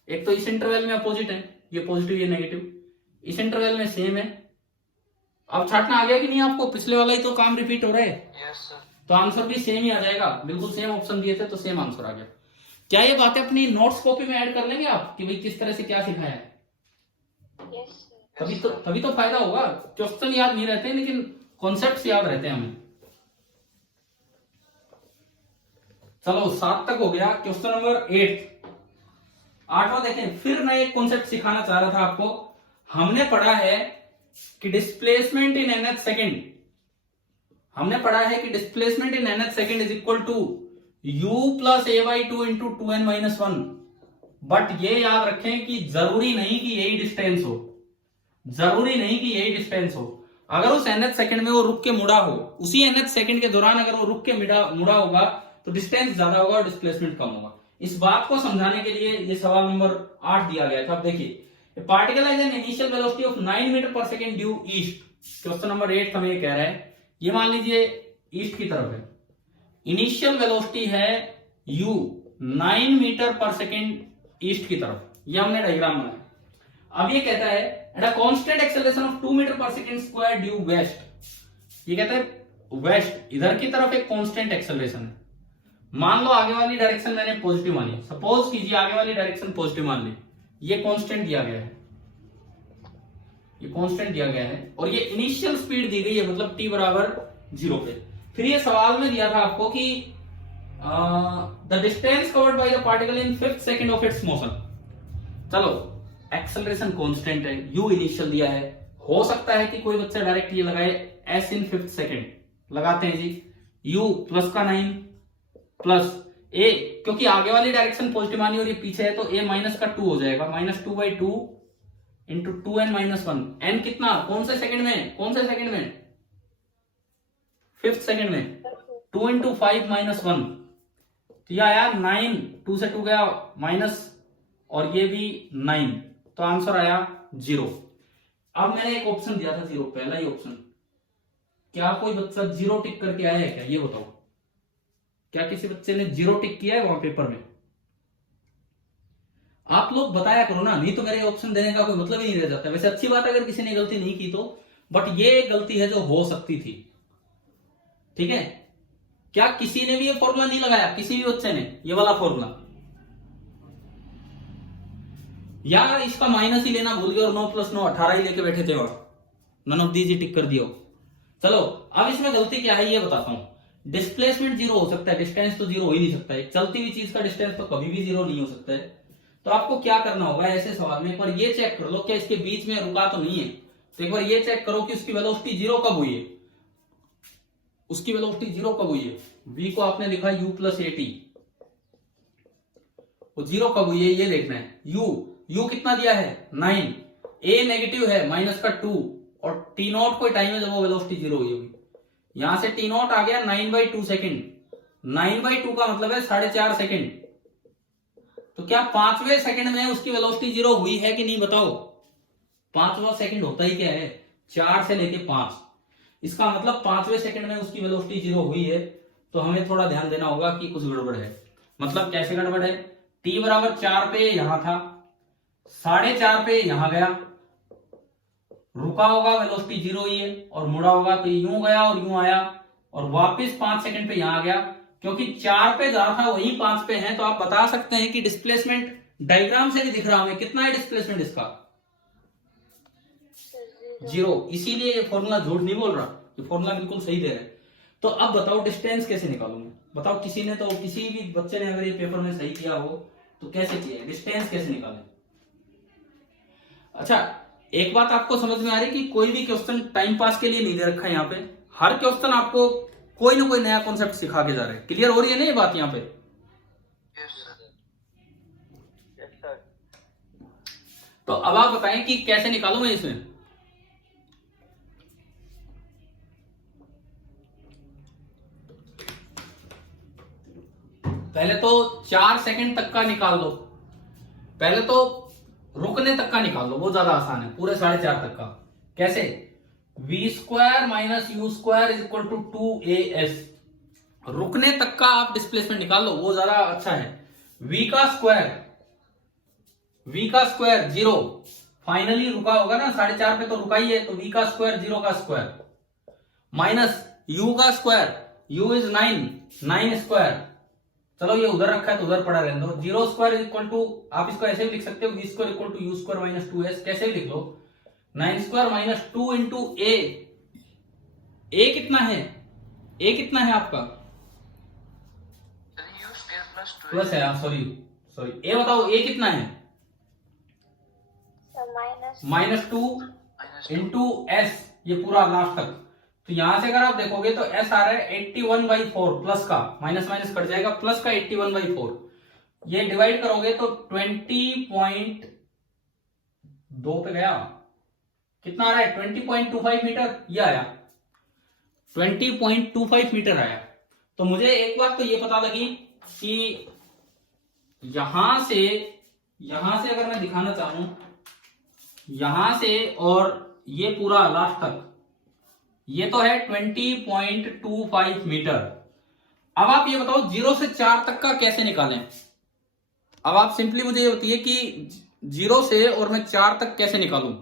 एक तो इस इंटरवल में अपोजिट है, ये पॉजिटिव ये नेगेटिव, इस इंटरवल में सेम है। अब छाटना आ गया कि नहीं आपको? पिछले वाला ही तो काम रिपीट हो रहा है। Yes sir. तो आंसर भी सेम ही आ जाएगा, बिल्कुल सेम ऑप्शन दिए थे तो सेम आंसर आ गया। क्या ये बातें अपनी नोट्स कॉपी में ऐड कर लेंगे आप कि भाई किस तरह से क्या सिखाया है? Yes sir. तभी तो फायदा होगा। क्वेश्चन याद नहीं रहते लेकिन कॉन्सेप्ट याद रहते हैं हमें। चलो 7 तक हो गया। क्वेश्चन नंबर 8वां देखें। फिर मैं एक कॉन्सेप्ट सिखाना चाह रहा था आपको। हमने पढ़ा है कि डिस्प्लेसमेंट इन nth सेकेंड, हमने पढ़ा है कि displacement in nth second is equal to u plus a/2 into 2n-1। But ये याद रखें कि जरूरी नहीं कि यही डिस्टेंस हो, जरूरी नहीं कि यही डिस्टेंस हो। अगर उस nth सेकंड में वो रुक के मुड़ा हो, उसी nth सेकंड के दौरान अगर वो रुक के मुड़ा होगा तो डिस्टेंस ज्यादा होगा और डिस्प्लेसमेंट कम होगा। इस बात को समझाने के लिए ये सवाल नंबर 8 दिया गया था। अब देखिए, particle has an initial velocity of 9 metre per second due east. Question number 8 हमें ये कह रहा है, ये मान लीजिए ईस्ट की तरफ है, इनिशियल वेलोसिटी है u 9 metre per second east की तरफ, ये हमने डायग्राम बनाया। अब ये कहता है at a constant acceleration of 2 metre per second square due west. ये कहता है वेस्ट, इधर की तरफ एक कांस्टेंट एक्सेलरेशन है। मान लो आगे वाली डायरेक्शन मैंने पॉजिटिव मानी, सपोज कीजिए आगे वाली डायरेक्शन पॉजिटिव मान ली, ये कांस्टेंट दिया गया है, ये कांस्टेंट दिया गया है और ये इनिशियल स्पीड दी गई है, मतलब t बराबर 0 पे। फिर ये सवाल में दिया था आपको कि the distance covered by the particle in 5th second of its motion. चलो एक्सेलरेशन कांस्टेंट है, u इनिशियल दिया है, हो सकता है कि कोई बच्चा डायरेक्ट ये लगाए s इन 5th सेकंड। लगाते हैं जी, u प्लस का 9 प्लस ए, क्योंकि आगे वाली डायरेक्शन पॉजिटिव मानी और ये पीछे है, तो ए माइनस का 2 हो जाएगा, -2/2 इंटू 2n-1। एन कितना, कौन से सेकंड में, कौन से सेकंड में, 5th सेकंड में, 2 इंटू 5 -1, तो यह आया 9, 2 से 2 गया माइनस, और ये भी 9, तो आंसर आया 0। अब मैंने एक ऑप्शन दिया था 0, पहला ही ऑप्शन। क्या कोई बच्चा 0 टिक करके आया है क्या, ये बताओ, क्या किसी बच्चे ने 0 टिक किया है वहां पेपर में? आप लोग बताया करो ना, नहीं तो मेरे ऑप्शन देने का कोई मतलब ही नहीं रह जाता। वैसे अच्छी बात है अगर किसी ने गलती नहीं की तो, बट ये एक गलती है जो हो सकती थी, ठीक है। क्या किसी ने भी ये फॉर्मूला नहीं लगाया, किसी भी बच्चे ने ये वाला फॉर्मूला, या इसका माइनस ही लेना भूल गए और 9 + 9 18 ही लेके बैठे थे और नन ऑफ दीज टिक कर दियो। चलो अब इसमें गलती क्या है ये बताता हूं। डिस्प्लेसमेंट 0 हो सकता है, डिस्टेंस तो 0 हो ही नहीं सकता है, चलती हुई चीज का डिस्टेंस तो कभी भी 0 नहीं हो सकता है। तो आपको क्या करना होगा ऐसे सवाल में, एक बार ये चेक कर लो क्या इसके बीच में रुका तो नहीं है। तो एक बार ये चेक करो कि उसकी वेलोसिटी 0 कब हुई है, उसकी वेलोसिटी 0 कब हुई है। v को आपने लिखा u + at, वो 0 कब हुई है ये देखना है। u कितना दिया है 9, a नेगेटिव है -2, और t0 कोई टाइम है जब वो वेलोसिटी 0 हुई होगी। यहां से t0 आ गया 9/2 सेकंड, 9/2 का मतलब है 4.5 सेकंड। तो क्या 5वें सेकंड में उसकी वेलोसिटी 0 हुई है कि नहीं बताओ। 5वां सेकंड होता ही क्या है, 4 से लेके 5, इसका मतलब 5वें सेकंड में उसकी वेलोसिटी 0 हुई है। तो हमें थोड़ा ध्यान देना होगा कि कुछ गड़बड़ है। मतलब कैसे गड़बड़ है, t = 4 पे यहां था, 4.5 पे यहां गया, रुका होगा वेलोसिटी 0 ही है, और मुड़ा होगा तो यूं गया और यूं आया, और वापस 5 सेकंड पे यहां आ गया। क्योंकि 4 पे जा रहा था वही 5 पे है, तो आप बता सकते हैं कि डिस्प्लेसमेंट डायग्राम से भी दिख रहा हमें कितना है डिस्प्लेसमेंट इसका, 0। इसीलिए ये फॉर्मूला झूठ नहीं बोल रहा, ये फॉर्मूला बिल्कुल सही दे रहा है। तो अब बताओ डिस्टेंस कैसे निकालूंगा, बताओ किसी ने तो, किसी भी बच्चे ने अगर ये पेपर में सही किया हो तो कैसे किया, डिस्टेंस कैसे निकालें। अच्छा एक बात आपको समझ में आ रही कि कोई भी क्वेश्चन टाइम पास के लिए नहीं दे रखा है यहाँ पे, हर क्वेश्चन आपको कोई ना कोई नया कॉन्सेप्ट सिखा के जा रहे हैं। क्लियर हो रही है ना ये बात यहाँ पे। Yes sir. तो अब आप बताएं कि कैसे निकालूं मैं इसमें। पहले तो 4 सेकंड तक का निकाल लो, पहले तो रुकने तक का निकाल लो, वो ज्यादा आसान है, पूरे 4.5 तक का। कैसे, v² - u² = 2as, रुकने तक का आप डिस्प्लेसमेंट निकाल लो, वो ज्यादा अच्छा है। v का स्क्वायर 0, फाइनली रुका होगा ना 4.5 पे तो रुका ही है, तो v का स्क्वायर 0 का स्क्वायर, माइनस u का स्क्वायर, u इज 9 स्क्वायर, चलो ये उधर रखा है तो उधर पड़ा रहने दो। 0² = आप इसको ऐसे भी लिख सकते हो, v² = u² - 2s, कैसे भी लिख लो। 9² - 2 इंटू a कितना है, a कितना है आपका प्लस है, सॉरी a बताओ a कितना है, -2 इंटू s, ये पूरा लास्ट तक। तो यहां से अगर आप देखोगे तो s आ रहा है 81/4, प्लस का माइनस कट जाएगा, प्लस का 81/4, ये डिवाइड करोगे तो 20.2 पे गया, कितना आ रहा है 20.25 मीटर, ये आया 20.25 मीटर आया। तो मुझे एक बात तो ये पता लगी कि यहां से अगर मैं दिखाना चाहूं, यहां से और ये पूरा लास्ट तक, ये तो है 20.25 मीटर। अब आप ये बताओ 0 से 4 तक का कैसे निकालें। अब आप सिंपली मुझे ये बताइए कि 0 से और मैं 4 तक कैसे निकालूं।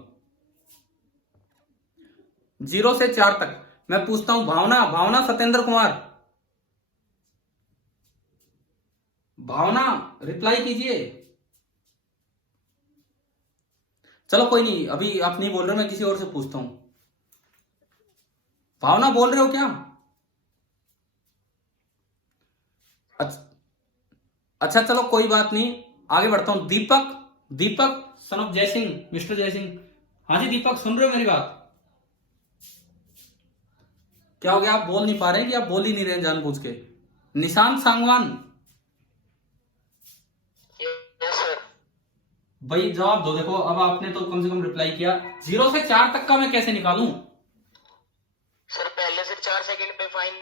0 से 4 तक मैं पूछता हूं, भावना सत्येंद्र कुमार, भावना रिप्लाई कीजिए। चलो कोई नहीं, अभी आप नहीं बोल रहे, मैं किसी और से पूछता हूं। भावना बोल रहे हो क्या? अच्छा चलो कोई बात नहीं, आगे बढ़ता हूं। Deepak son of Jaisingh, mister Jaisingh. हाँ जी दीपक, सुन रहे हो मेरी बात? क्या हो गया, आप बोल नहीं पा रहे कि आप बोल ही नहीं रहे जानबूझ के? निशांत सांगवान, भाई जवाब दो। देखो अब आपने तो कम से कम रिप्लाई किया। 0 से 4 तक का मैं कैसे निकालूं? सर पहले से 4 सेकंड पे फाइन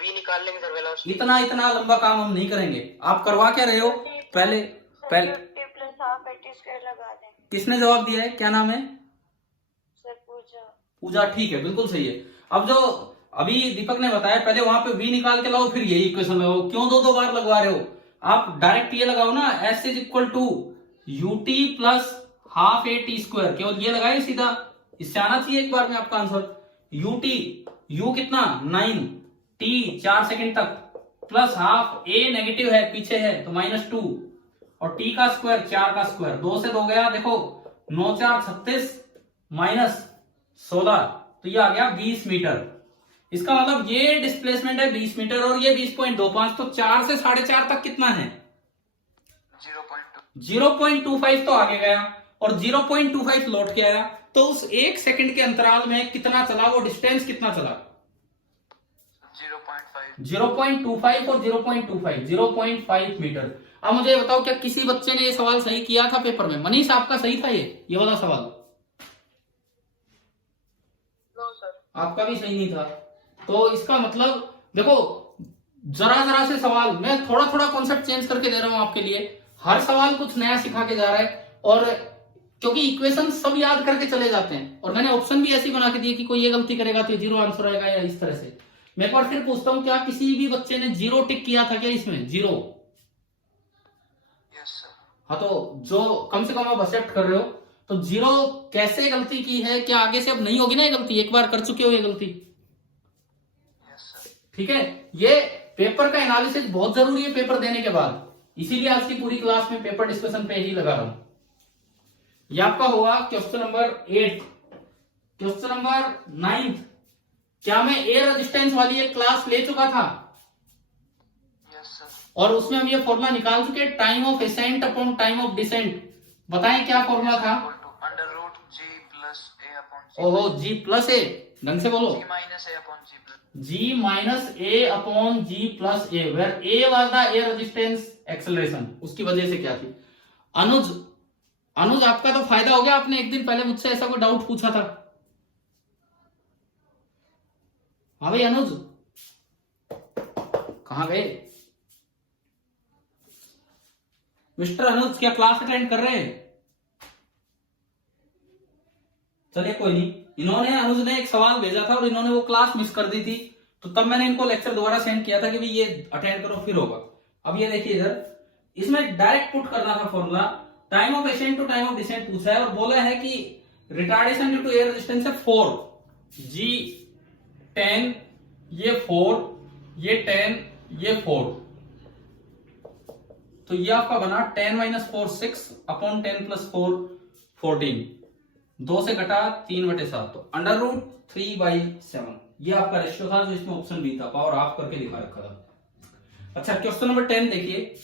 वी निकाल लेंगे सर, वेलोसिटी। इतना इतना लंबा काम हम नहीं करेंगे। आप करवा क्या रहे हो? पहले पहले T plus half a t square लगा दें। किसने जवाब दिया है? क्या नाम है? सर पूजा। पूजा, ठीक है, बिल्कुल सही है। अब जो अभी दीपक ने बताया, पहले वहां पे v निकाल के लाओ, फिर यही इक्वेशन लगाओ। क्यों दो दो बार लगवा रहे हो? आप डायरेक्ट ये लगाओ ना, s is equal to ut plus half a t square. केवल ये लगाए सीधा, इससे आना चाहिए एक बार में आपका आंसर। ut, u कितना 9, t 4 सेकंड तक, प्लस हाफ a नेगेटिव है पीछे है तो -2, और t का स्क्वायर 4 का स्क्वायर, 2 से 2 गया। देखो 9 4 36 -16, तो ये आ गया 20 मीटर। इसका मतलब ये डिस्प्लेसमेंट है 20 मीटर और ये 20.25, तो 4 से 4.5 तक कितना है? 0.25 तो आगे गया और 0.25 लौट के आया। तो उस 1 सेकंड के अंतराल में कितना चला, वो डिस्टेंस कितना चला? 0.25 और 0.25, 0.5 मीटर। अब मुझे बताओ, क्या किसी बच्चे ने ये सवाल सही किया था पेपर में? मनीष आपका सही था ये वाला सवाल? No sir. आपका भी सही नहीं था। तो इसका मतलब देखो, जरा जरा से सवाल मैं थोड़ा थोड़ा कॉन्सेप्ट चेंज करके दे रहा हूं आपके लिए। हर सवाल कुछ नया सिखा के जा रहा है, और क्योंकि इक्वेशन सब याद करके चले जाते हैं, और मैंने ऑप्शन भी ऐसी बना के दिए कि कोई ये गलती करेगा तो 0 आंसर आएगा, या इस तरह से। मैं एक बार फिर पूछता हूं, क्या किसी भी बच्चे ने 0 टिक किया था क्या इसमें? 0? हाँ, तो जो कम से कम आप एक्सेप्ट कर रहे हो, तो 0 कैसे गलती की है? क्या आगे से अब नहीं होगी ना ये गलती? एक बार कर चुके हो ये गलती, ठीक है। ये पेपर का एनालिसिस बहुत जरूरी है पेपर देने के बाद, इसीलिए आज की पूरी क्लास में पेपर डिस्कशन पे ही लगा रहा हूं। ये आपका होगा क्वेश्चन नंबर 8। क्वेश्चन नंबर 9, क्या मैं एयर रेजिस्टेंस वाली एक क्लास ले चुका था? और उसमें हम ये फॉर्मूला निकाल चुके, time of ascent upon time of descent. बताएं क्या फॉर्मूला था? ओहो, जी प्लस ए, ढंग से बोलो। G minus a upon g plus a, where a was the air resistance acceleration. उसकी वजह से क्या थी? अनुज आपका तो फायदा हो गया, आपने एक दिन पहले मुझसे ऐसा कोई डाउट पूछा था। हाँ भाई अनुज, कहां गए मिस्टर अनुज? क्या क्लास अटेंड कर रहे हैं? चलिए कोई नहीं, इन्होंने अनुज ने एक सवाल भेजा था और इन्होंने वो क्लास मिस कर दी थी, तो तब मैंने इनको लेक्चर दोबारा सेंड किया था कि भाई ये अटेंड करो फिर होगा। अब ये देखिए इधर, इसमें डायरेक्ट पुट करना था formula. Time of ascent to time of descent पूछा है और बोला है कि retardation due to air resistance है 4, जी 10, ये 4, ये 10, ये 4, तो ये आपका बना 10 माइनस 4 6 अपॉन 10 प्लस 4 14, 2 से घटा 3/7, तो अंडर रूट 3/7। ये आपका रेशियो था जो इसमें ऑप्शन बी था, पावर हाफ करके दिखा रखा था। अच्छा, क्वेश्चन नंबर 10 देखिए,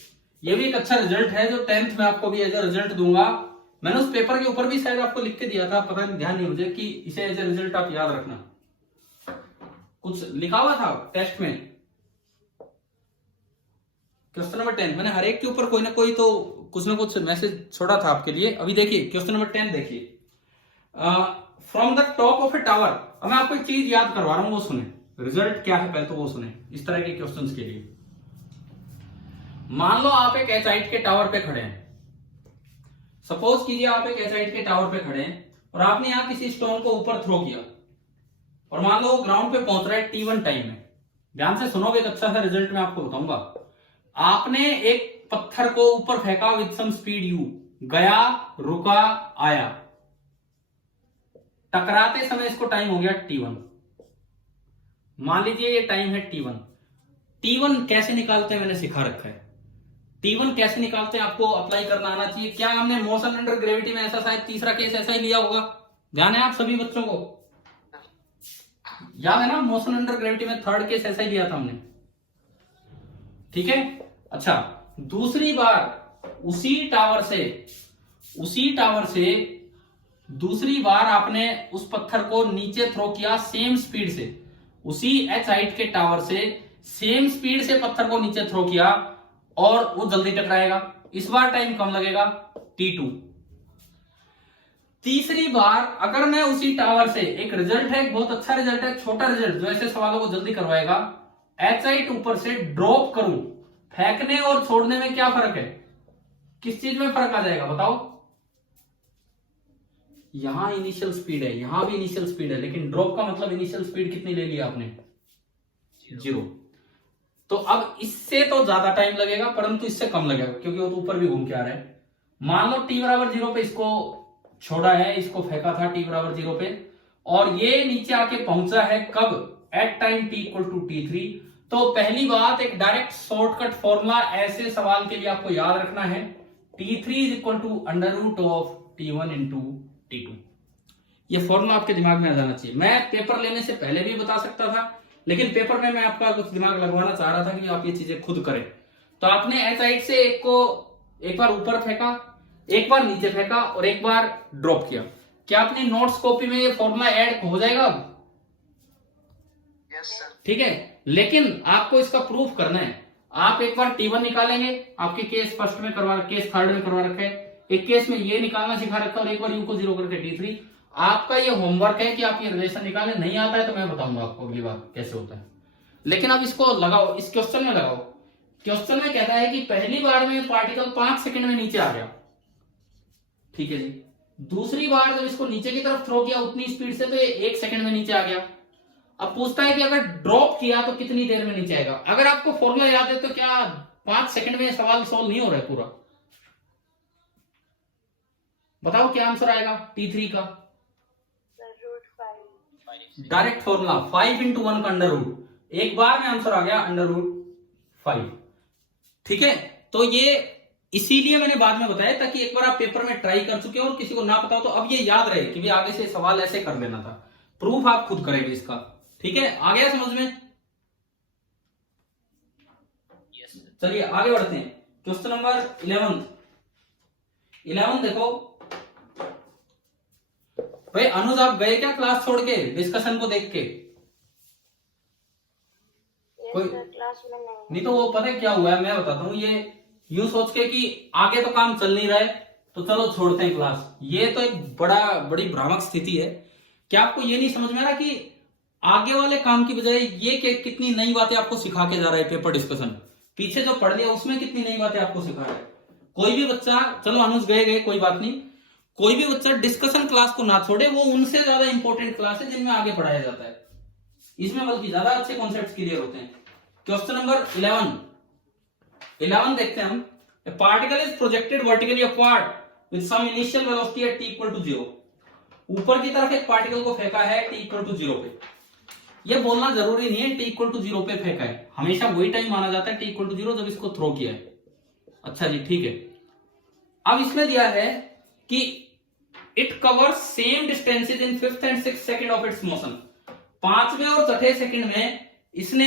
ये भी एक अच्छा रिजल्ट है जो 10th में आपको भी एज ए रिजल्ट दूंगा। मैंने उस पेपर के ऊपर भी शायद आपको लिख के दिया था, पता नहीं, ध्यान नहीं मुझे, कि इसे एज ए रिजल्ट आप याद रखना। कुछ लिखा हुआ था टेस्ट में क्वेश्चन नंबर 10, मैंने हर एक के ऊपर कोई ना कोई तो कुछ ना कुछ मैसेज छोड़ा था आपके लिए। अभी देखिए क्वेश्चन नंबर 10 देखिए, from the top of A tower. अब मैं आपको एक चीज याद करवा रहा हूं, वो सुने। रिजल्ट क्या है पहले तो वो सुने, इस तरह के क्वेश्चंस के लिए। मान लो आप एक एच हाइट के टावर पे खड़े हैं, सपोज कीजिए आप एक एच हाइट के टावर पे खड़े हैं और आपने यहां किसी स्टोन को ऊपर थ्रो किया, और मान लो ग्राउंड पे पहुंच रहा है T1 टाइम में। ध्यान से सुनोगे, एक अच्छा सा रिजल्ट मैं आपको बताऊंगा। आपने एक पत्थर को ऊपर फेंका विद सम स्पीड u, गया, रुका, आया, टकराते समय इसको टाइम हो गया T1। मान लीजिए ये टाइम है T1। T1 कैसे निकालते हैं मैंने सिखा रखा है। T1 कैसे निकालते हैं आपको अप्लाई करना आना चाहिए। क्या हमने मोशन अंडर ग्रेविटी में ऐसा शायद तीसरा केस ऐसा ही लिया होगा? ध्यान है आप सभी बच्चों को? याद है ना, मोशन अंडर ग्रेविटी में थर्ड केस ऐसा ही लिया था हमने, ठीक है। अच्छा, दूसरी बार उसी टावर से दूसरी बार आपने उस पत्थर को नीचे थ्रो किया सेम स्पीड से, उसी एच हाइट के टावर से सेम स्पीड से पत्थर को नीचे थ्रो किया और वो जल्दी टकराएगा। इस बार टाइम कम लगेगा T2, तीसरी बार अगर मैं उसी टावर से, एक रिजल्ट है, एक बहुत अच्छा रिजल्ट है, छोटा रिजल्ट जो ऐसे सवालों को जल्दी करवाएगा, H8 ऊपर से ड्रॉप करूं, फेंकने और छोड़ने में क्या फर्क है, किस चीज में फर्क आ जाएगा बताओ? यहां इनिशियल स्पीड है, यहां भी इनिशियल स्पीड है, लेकिन ड्रॉप का मतलब इनिशियल स्पीड कितनी ले ली आपने? 0। तो अब इससे तो ज्यादा टाइम लगेगा, परंतु इससे कम लगेगा, क्योंकि वो तो ऊपर भी घूम के आ रहा है। मान लो t बराबर 0 पे इसको छोड़ा है, इसको फेंका था t बराबर 0 पे, और ये नीचे आके पहुंचा है कब? At time t equal to t3। तो पहली बात, एक डायरेक्ट शॉर्टकट फॉर्मूला ऐसे सवाल के लिए आपको याद रखना है, t3 is equal to under root of t1 into t2। ये फॉर्मूला आपके दिमाग में आ जाना चाहिए। मैं पेपर लेने से पहले भी बता सकता था, लेकिन पेपर में मैं आपका कुछ दिमाग लगवाना चाह रहा था कि आप ये चीजें खुद करें। तो आपने H8 से एक को एक बार ऊपर फेंका, एक बार नीचे फेंका और एक बार ड्रॉप किया। क्या अपनी नोट्स कॉपी में ये फॉर्मूला ऐड हो जाएगा अब? Yes sir. ठीक है, लेकिन आपको इसका प्रूफ करना है। आप एक बार T1 निकालेंगे, आपके केस फर्स्ट में करवा, केस थर्ड में करवा रखा है, एक केस में ये निकालना सिखा रखा है और एक बार U को 0 करके T3। आपका ये होमवर्क है कि आप ये रिलेशन निकालें। नहीं आता है तो मैं बताऊंगा आपको अगली बार कैसे होता है, लेकिन अब इसको लगाओ, इस क्वेश्चन में लगाओ। क्वेश्चन में कहता है कि पहली बार में पार्टिकल 5 सेकंड में नीचे आ गया, ठीक है जी। दूसरी बार जब इसको नीचे की तरफ थ्रो किया उतनी स्पीड से, तो ये 1 सेकंड में नीचे आ गया। अब पूछता है कि अगर ड्रॉप किया तो कितनी देर में नीचे आएगा। अगर आपको फॉर्मूला याद है तो क्या 5 सेकंड में सवाल सॉल्व नहीं हो रहा है पूरा? बताओ क्या आंसर आएगा T3 का? √5। डायरेक्ट फॉर्मूला 5 इंटू 1 का अंडर रूट, एक बार में आंसर आ गया अंडर रूट 5। ठीक है, तो ये इसीलिए मैंने बाद में बताया ताकि एक बार आप पेपर में ट्राई कर चुके हो और किसी को ना पता हो तो अब ये याद रहे कि भी आगे से सवाल ऐसे कर लेना था। प्रूफ आप खुद करेंगे इसका। ठीक है, आ गया समझ में? चलिए आगे बढ़ते हैं। क्वेश्चन नंबर 11 देखो भाई। अनुज आप गए क्या क्लास छोड़ के, डिस्कशन को देख के? कोई क्लास में नहीं तो वो पता है क्या हुआ है, मैं बताता हूँ। ये यूं सोच के कि आगे तो काम चल नहीं रहा है तो चलो छोड़ते हैं क्लास, ये तो एक बड़ी भ्रामक स्थिति है। क्या आपको ये नहीं समझ में आ रहा कि आगे वाले काम की बजाय ये कितनी नई बातें आपको सिखा के जा रहा है पेपर डिस्कशन? पीछे जो पढ़ लिया उसमें कितनी नई बातें आपको सिखा रहा है। कोई भी बच्चा, चलो अनुज गए कोई बात नहीं, कोई भी बच्चा डिस्कशन क्लास को ना छोड़े, वो उनसे ज्यादा इंपॉर्टेंट क्लास है जिनमें आगे पढ़ाया जाता है। इसमें बल्कि ज्यादा अच्छे कॉन्सेप्ट क्लियर होते हैं। क्वेश्चन नंबर 11 देखते हैं हम। A particle is projected vertically upward with some initial velocity at t equal to 0। ऊपर की तरफ एक पार्टिकल को फेंका है t इक्वल टू 0 पे। ये बोलना जरूरी नहीं है t इक्वल टू 0 पे फेंका है, हमेशा वही टाइम माना जाता है t इक्वल टू 0 जब इसको थ्रो किया है। अच्छा जी, ठीक है। अब इसमें दिया है कि it covers same distances in 5th and 6th second of its motion. 5वें और 6ठे सेकंड में इसने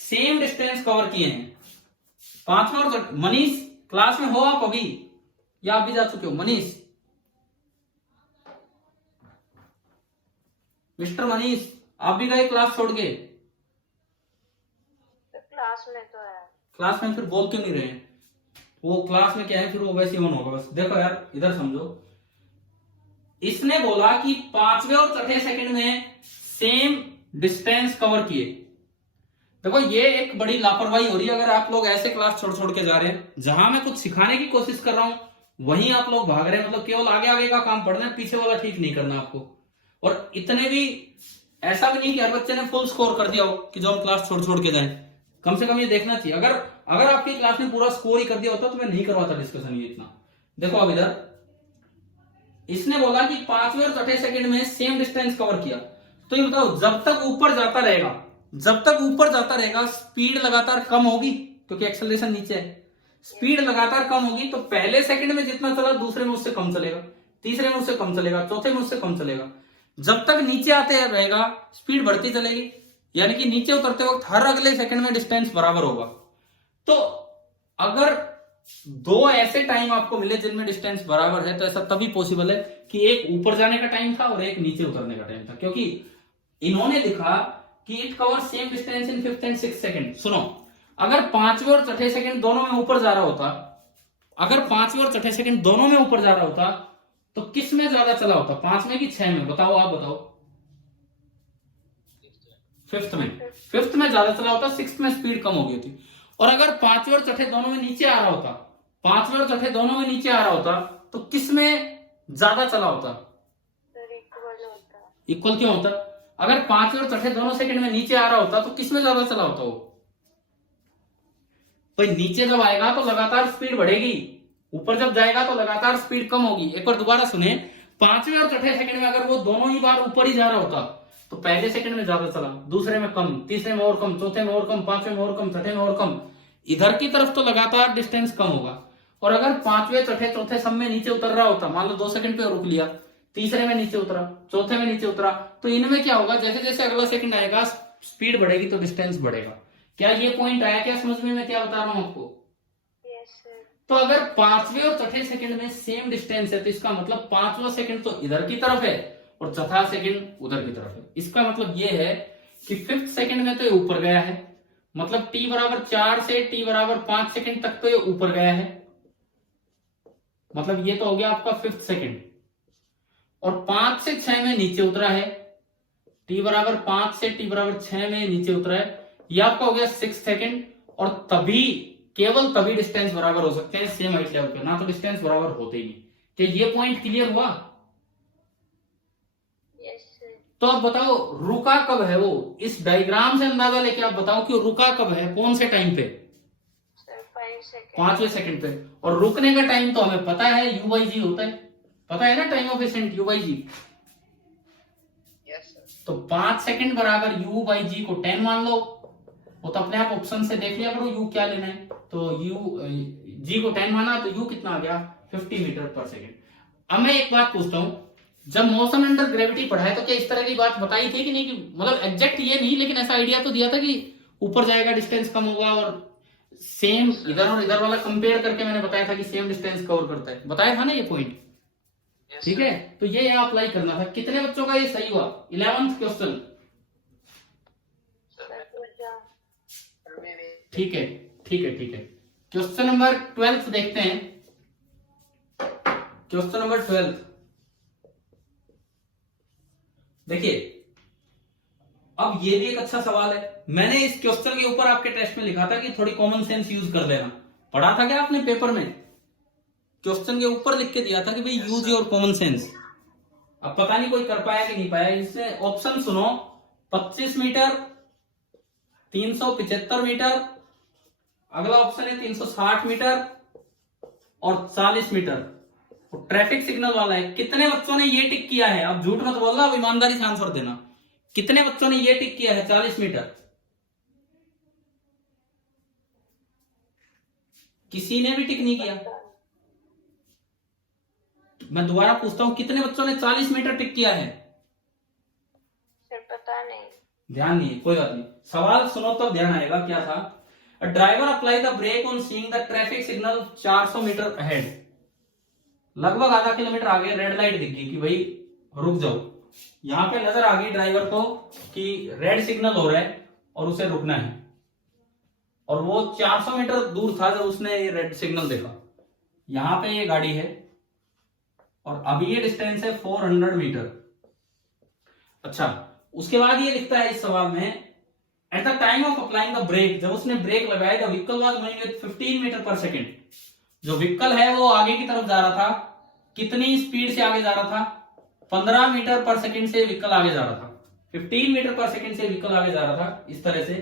सेम डिस्टेंस कवर किए हैं। 5वें और मनीष क्लास में हो आप अभी या आप भी जा चुके हो? मनीष, मिस्टर मनीष, आप भी गए क्लास छोड़ के? क्लास में तो है। क्लास में फिर बोल क्यों नहीं रहे हैं? वो क्लास में क्या है, फिर वो वैसे ही ऑन होगा। बस देखो यार, इधर समझो। इसने बोला कि 5वें और 6ठे सेकंड में सेम डिस्टेंस कवर किए। देखो ये एक बड़ी लापरवाही हो रही है अगर आप लोग ऐसे क्लास छोड़ के जा रहे हैं। जहां मैं कुछ सिखाने की कोशिश कर रहा हूं वहीं आप लोग भाग रहे हैं। मतलब केवल आगे का काम पढ़ना है, पीछे वाला ठीक नहीं करना आपको। और इतने भी ऐसा भी नहीं कि हर बच्चे ने फुल स्कोर कर दिया हो कि जो हम क्लास छोड़ के जाए। कम से कम ये देखना चाहिए। अगर आपकी क्लास में पूरा स्कोर ही कर दिया होता तो मैं नहीं करवाता डिस्कशन ये इतना। देखो अब इधर इसने बोला कि 5वें और 6ठे सेकंड में सेम डिस्टेंस कवर किया। तो ये बताओ, जब तक ऊपर जाता रहेगा स्पीड लगातार कम होगी, क्योंकि एक्सेलरेशन नीचे है। स्पीड लगातार कम होगी तो पहले सेकंड में जितना चला दूसरे में उससे कम चलेगा, तीसरे में उससे कम चलेगा, चौथे में उससे कम चलेगा। जब तक नीचे आते रहेगा स्पीड बढ़ती चलेगी, यानी कि नीचे उतरते वक्त हर अगले सेकंड में डिस्टेंस बराबर होगा। तो अगर दो ऐसे टाइम आपको मिले जिनमें डिस्टेंस बराबर है तो ऐसा तभी पॉसिबल है कि एक ऊपर जाने का टाइम था और एक नीचे उतरने का टाइम था। क्योंकि इन्होंने लिखा कि it cover same distance in 5th and 6th second. सुनो, अगर 5वें और 6ठे सेकंड दोनों में ऊपर जा रहा होता, तो किस में ज्यादा चला होता, 5 में कि 6 में? बताओ, आप बताओ। फिफ्थ में ज्यादा चला होता, सिक्स्थ में स्पीड कम हो गई थी। और अगर पांचवें और चौथे दोनों में नीचे आ रहा होता, पांचवें और चौथे दोनों में नीचे आ रहा होता, तो किस में ज्यादा चला होता? इक्वल होता। इक्वल क्यों होता? अगर पांचवें और चौथे दोनों सेकंड में नीचे आ रहा होता तो किस में ज्यादा चला होता वो? तो नीचे जब आएगा तो लगातार स्पीड बढ़ेगी, ऊपर जब जाएगा तो लगातार स्पीड कम होगी। एक बार दोबारा सुने, पांचवें और चौथे सेकंड में अगर वो दोनों ही बार ऊपर ही जा रहा होता तो पहले सेकंड में ज्यादा चला, दूसरे में कम, तीसरे में और कम, चौथे में और कम, पांचवें में और कम, छठे में और कम। इधर की तरफ तो लगातार डिस्टेंस कम होगा। और अगर पांचवें छठे चौथे सब में नीचे उतर रहा होता, मान लो 2 सेकंड पे रुक लिया, तीसरे में नीचे उतरा, चौथे में नीचे उतरा, तो इनमें क्या होगा, जैसे जैसे अगला सेकंड आएगा स्पीड बढ़ेगी तो डिस्टेंस बढ़ेगा। क्या ये पॉइंट आया क्या समझ में? मैं क्या बता रहा हूं आपको? Yes sir. तो अगर पांचवें और छठे सेकंड में सेम डिस्टेंस है तो इसका मतलब पांचवा सेकंड तो इधर की तरफ है और चौथा सेकंड उधर की तरफ है। इसका मतलब ये है कि फिफ्थ सेकंड में तो ये ऊपर गया है, मतलब t बराबर 4 से t बराबर 5 सेकंड तक तो ये ऊपर गया है, मतलब ये तो हो गया आपका फिफ्थ सेकंड। और 5 से 6 में नीचे उतरा है, t बराबर 5 से t बराबर 6 में नीचे उतरा है, ये आपका हो गया सिक्स सेकंड। और तभी, केवल तभी डिस्टेंस बराबर हो सकते हैं सेम हाइट लेवल पे, ना तो डिस्टेंस बराबर होते ही नहीं। क्या ये पॉइंट क्लियर हुआ? Yes sir. तो अब बताओ रुका कब है वो? इस डायग्राम से अंदाजा लेके आप बताओ कि रुका कब है, कौन से टाइम पे? Sir 5 second. 5वें सेकंड पे। और रुकने का टाइम तो हमें पता है u/g होता है, पता है ना, time of accent u/g। Yes sir. तो 5 सेकंड बराबर u/g को 10 मान लो, वो तो अपने आप ऑप्शन से देख लिया करो u क्या लेना है। तो g को 10 माना तो u कितना आ गया, 50 मीटर पर सेकंड। अब मैं एक बात पूछता हूं, जब मोशन अंडर ग्रेविटी पढ़ा है तो क्या इस तरह की बात बताई थी कि नहीं? कि मतलब एग्जैक्ट ये नहीं, लेकिन ऐसा आइडिया तो दिया था कि ऊपर जाएगा डिस्टेंस कम होगा, और सेम इधर और इधर वाला कंपेयर करके मैंने बताया था कि सेम डिस्टेंस कवर करता है, बताया था ना ये पॉइंट? ठीक है, तो ये यहाँ अप्लाई करना था। कितने बच्चों का ये सही हुआ? 11th question. ठीक है, ठीक है, ठीक है। क्वेश्चन नंबर 12 देखते हैं। क्वेश्चन नंबर 12 देखिए, अब ये भी एक अच्छा सवाल है। मैंने इस क्वेश्चन के ऊपर आपके टेस्ट में लिखा था कि थोड़ी कॉमन सेंस यूज कर लेना। पढ़ा था क्या आपने पेपर में? क्वेश्चन के ऊपर लिख के दिया था कि भाई यूज योर कॉमन सेंस। अब पता नहीं कोई कर पाया कि नहीं पाया। इसमें ऑप्शन सुनो, 25 मीटर, 375 मीटर, अगला ऑप्शन है 360 मीटर और 40 मीटर। ट्रैफिक सिग्नल वाला है। कितने बच्चों ने ये टिक किया है? अब झूठ मत बोलना, अब ईमानदारी से आंसर देना। कितने बच्चों ने ये टिक किया है 40 मीटर? किसी ने भी टिक नहीं किया। मैं दोबारा पूछता हूं, कितने बच्चों ने 40 मीटर टिक किया है? सर पता नहीं। ध्यान नहीं है, कोई बात नहीं। सवाल सुनो तो ध्यान आएगा। क्या था? A driver apply the brake on seeing the traffic signal 400 metre ahead। लगभग आधा किलोमीटर आगे रेड लाइट दिख गई कि भाई रुक जाओ। यहां पे नजर आ गई ड्राइवर को कि रेड सिग्नल हो रहा है और उसे रुकना है, और वो 400 मीटर दूर था जब उसने ये रेड सिग्नल देखा। यहां पे ये गाड़ी है और अभी ये डिस्टेंस है 400 मीटर। अच्छा, उसके बाद ये लिखता है इस सवाल में, at the time of applying the brake, जब उसने ब्रेक लगाया, the vehicle was moving with 15 metre per second. जो व्हीकल है वो आगे की तरफ जा रहा था। कितनी स्पीड से आगे जा रहा था? 15 मीटर पर सेकेंड से व्हीकल आगे जा रहा था। 15 मीटर पर सेकेंड से व्हीकल आगे जा रहा था इस तरह से।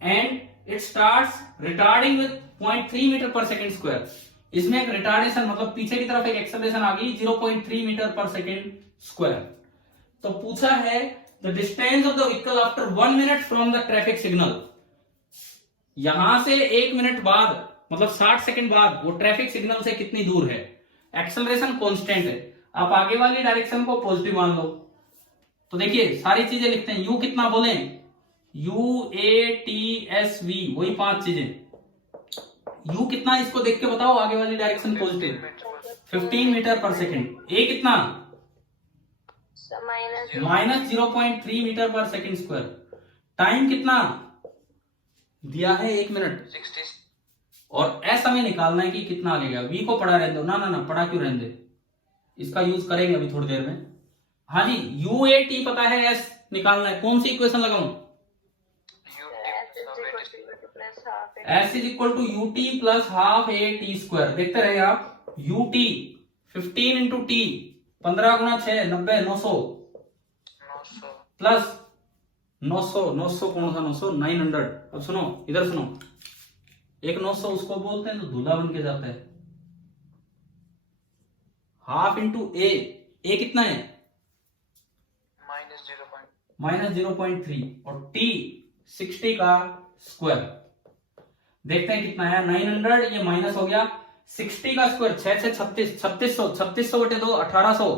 And it starts retarding with 0.3 metre per second square. इसमें एक रिटार्डेशन, मतलब पीछे की तरफ एक एक्सेलरेशन आ गई 0.3 मीटर पर सेकेंड स्क्वायर। तो पूछा है the distance of the vehicle after 1 minute from the traffic signal. यहां से 1 मिनट बाद, मतलब 60 सेकंड बाद, वो ट्रैफिक सिग्नल से कितनी दूर है। एक्सेलरेशन कांस्टेंट है। आप आगे वाली डायरेक्शन को पॉजिटिव मान लो। तो देखिए सारी चीजें लिखते हैं। यू कितना बोले? UATSV, वही 5 चीजें। यू कितना, इसको देख के बताओ। आगे वाली direction positive, 15 metre per second. ए कितना? Minus 0.3 metre per second square. Time कितना दिया है? 1 मिनट। 60। और एस हमें निकालना है कि कितना लगेगा। वी को पढ़ा रहने दो। ना ना ना, पढ़ा क्यों रहने दे। इसका यूज करेंगे अभी थोड़ी देर में। हाँ जी, यू ए टी पता है, एस निकालना है। कौन सी इक्वेशन लगाऊं? S is equal to u t plus half a t square. देखते रहे आप, यू टी 15 इंटू टी, 15 गुणा 6 90, 900 प्लस 900 कौन सा 900, 900। अब सुनो, इधर सुनो, एक 900 उसको बोलते हैं तो दूल्हा बन के जाता है। हाफ इंटू ए कितना है? माइनस 0.3 और टी 60 का स्क्वायर। देखते हैं कितना है, 900, ये माइनस हो गया 60 का स्क्वायर, 6 से 36, 3600 बटे 2 1800,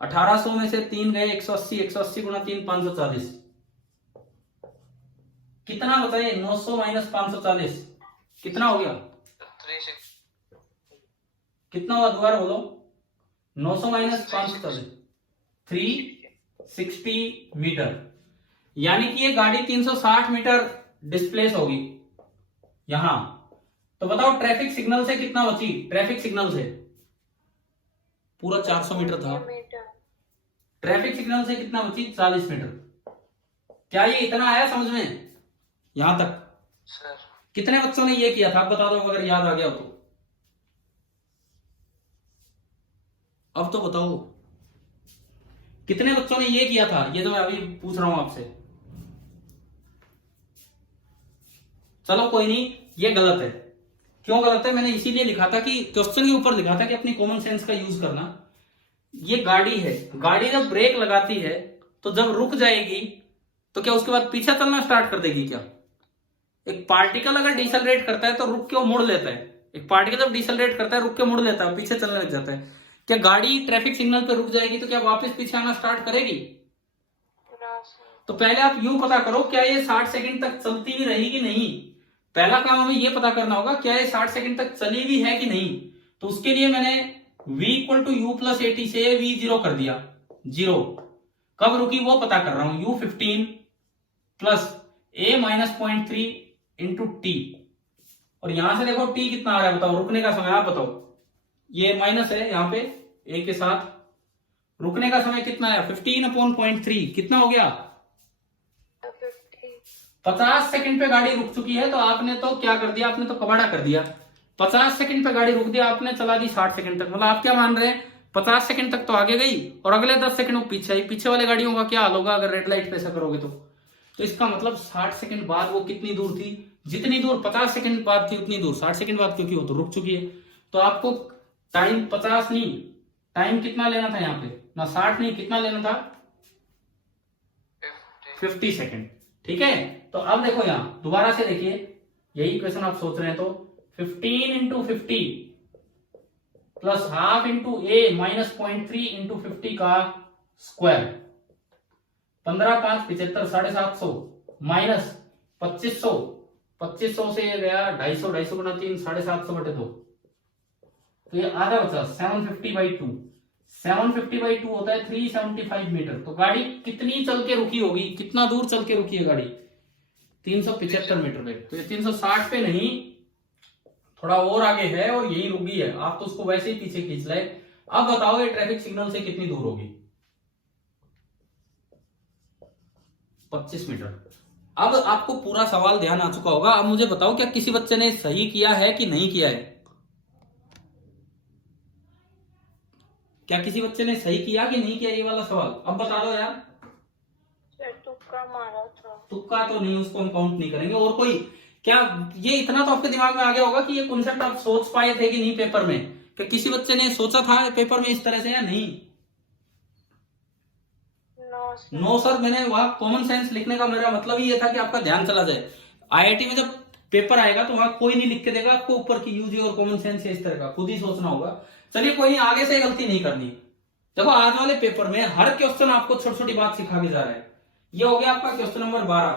1800 में से 3 गए 180, 180 गुणा 3 540। कितना बताइए? 900 माइनस 540 कितना हो गया? कितना हुआ? दोबारा बोलो। 900 माइनस 540 360 मीटर। यानी कि ये गाड़ी 360 मीटर डिस्प्लेस होगी यहां। तो बताओ ट्रैफिक सिग्नल से कितना बची? ट्रैफिक सिग्नल से पूरा 400 मीटर था, ट्रैफिक सिग्नल से कितना बची? 40 मीटर। क्या ये इतना आया समझ में यहां तक? सर कितने बच्चों ने ये किया था? आप बता दो अगर याद आ गया हो तो। अब तो बताओ कितने बच्चों ने ये किया था? ये तो मैं अभी पूछ रहा हूं आपसे। चलो कोई नहीं, ये गलत है। क्यों गलत है? मैंने इसीलिए लिखा था कि क्वेश्चन के ऊपर लिखा था कि अपनी कॉमन सेंस का यूज करना। ये गाड़ी है, गाड़ी जब ब्रेक लगाती है तो जब रुक जाएगी तो क्या उसके बाद पीछे चलना स्टार्ट कर देगी क्या? एक पार्टिकल अगर डिसेलरेट करता है तो रुक के वो मुड़ लेता है। एक पार्टिकल जब डिसेलरेट करता है रुक के मुड़ लेता है, पीछे चलने लग जाता है। क्या गाड़ी ट्रैफिक सिग्नल पे रुक जाएगी तो क्या वापस पीछे आना स्टार्ट करेगी? तो पहले आप यूं पता करो, क्या ये 60 सेकंड तक चलती भी रही कि नहीं। पहला काम हमें ये पता करना होगा क्या ये 60 सेकंड तक चली भी है कि नहीं। तो उसके लिए मैंने v equal to u plus a t से v0 कर दिया, 0। कब रुकी वो पता कर रहा हूं, u15 plus a minus 0.3 into T. और यहां से देखो t कितना आ रहा है बताओ, रुकने का समय आप बताओ। ये माइनस है यहाँ पे a के साथ, रुकने का समय कितना है? 15/0.3 कितना हो गया? 50 सेकंड पे गाड़ी रुक चुकी है। तो आपने तो क्या कर दिया? आपने तो कबाड़ा कर दिया। 50 सेकंड पे गाड़ी रुक दिया आपने, चला दी 60 सेकंड तक। मतलब आप क्या मान रहे हैं? 50 सेकंड तक तो आगे गई और अगले 10 सेकंड वो पीछे आई। पीछे वाले गाड़ियों का क्या हाल होगा अगर रेड लाइट पे ऐसा करोगे तो इसका मतलब 60 सेकंड बाद वो कितनी दूर थी? जितनी दूर 50 सेकंड बाद थी उतनी दूर 60 सेकंड बाद, क्योंकि वो तो रुक चुकी है। तो आपको टाइम 50 नहीं, टाइम कितना लेना था यहाँ पे? ना 60 नहीं, कितना लेना था? 50 सेकंड। ठीक है, तो अब देखो यहां दोबारा से देखिए, यही क्वेश्चन आप सोच रहे हैं। तो 15 इंटू 50 प्लस हाफ इंटू ए माइनस 0.3 इंटू 50 का स्क्वायर, 15 5 75 750 माइनस 2500, 2500 से ये गया 250, 250 गुना 3 750 बटे 2। तो ये आधा बचा 750/2। 750/2 होता है 375 मीटर। तो गाड़ी कितनी चल के रुकी होगी? कितना दूर चल के रुकी है गाड़ी? 375 मीटर पे। तो ये 360 पे नहीं, थोड़ा और आगे है और यही रुकी है। आप तो उसको वैसे ही पीछे खींच लाए। अब बताओ ये ट्रैफिक सिग्नल से कितनी दूर होगी? 25 मीटर। अब आपको पूरा सवाल ध्यान आ चुका होगा। अब मुझे बताओ क्या किसी बच्चे ने सही किया है कि नहीं किया है? क्या किसी बच्चे ने सही किया कि नहीं किया ये वाला सवाल? अब बता दो यार। तुक्का मारा था। तुक्का तो नहीं, उसको हम काउंट नहीं करेंगे। और कोई क्या ये इतना तो आपके दिमाग में आ गया होगा कि ये कॉन्सेप्ट आप सोच पाए थे कि नहीं पेपर में? कि किसी बच्चे ने सोचा था पेपर में इस तरह से या नहीं? नो सर, मैंने वहां कॉमन सेंस लिखने का मेरा मतलब ही ये था कि आपका ध्यान चला जाए। आईआईटी में जब पेपर आएगा तो वहां कोई नहीं लिख के देगा आपको ऊपर की यूजी और कॉमन सेंस इस तरह का, खुद ही सोचना होगा। चलिए कोई नहीं, आगे से गलती नहीं करनी। देखो आज वाले पेपर में हर क्वेश्चन आपको छोटी छोटी बात सिखा के जा रहा है। ये हो गया आपका question number 12।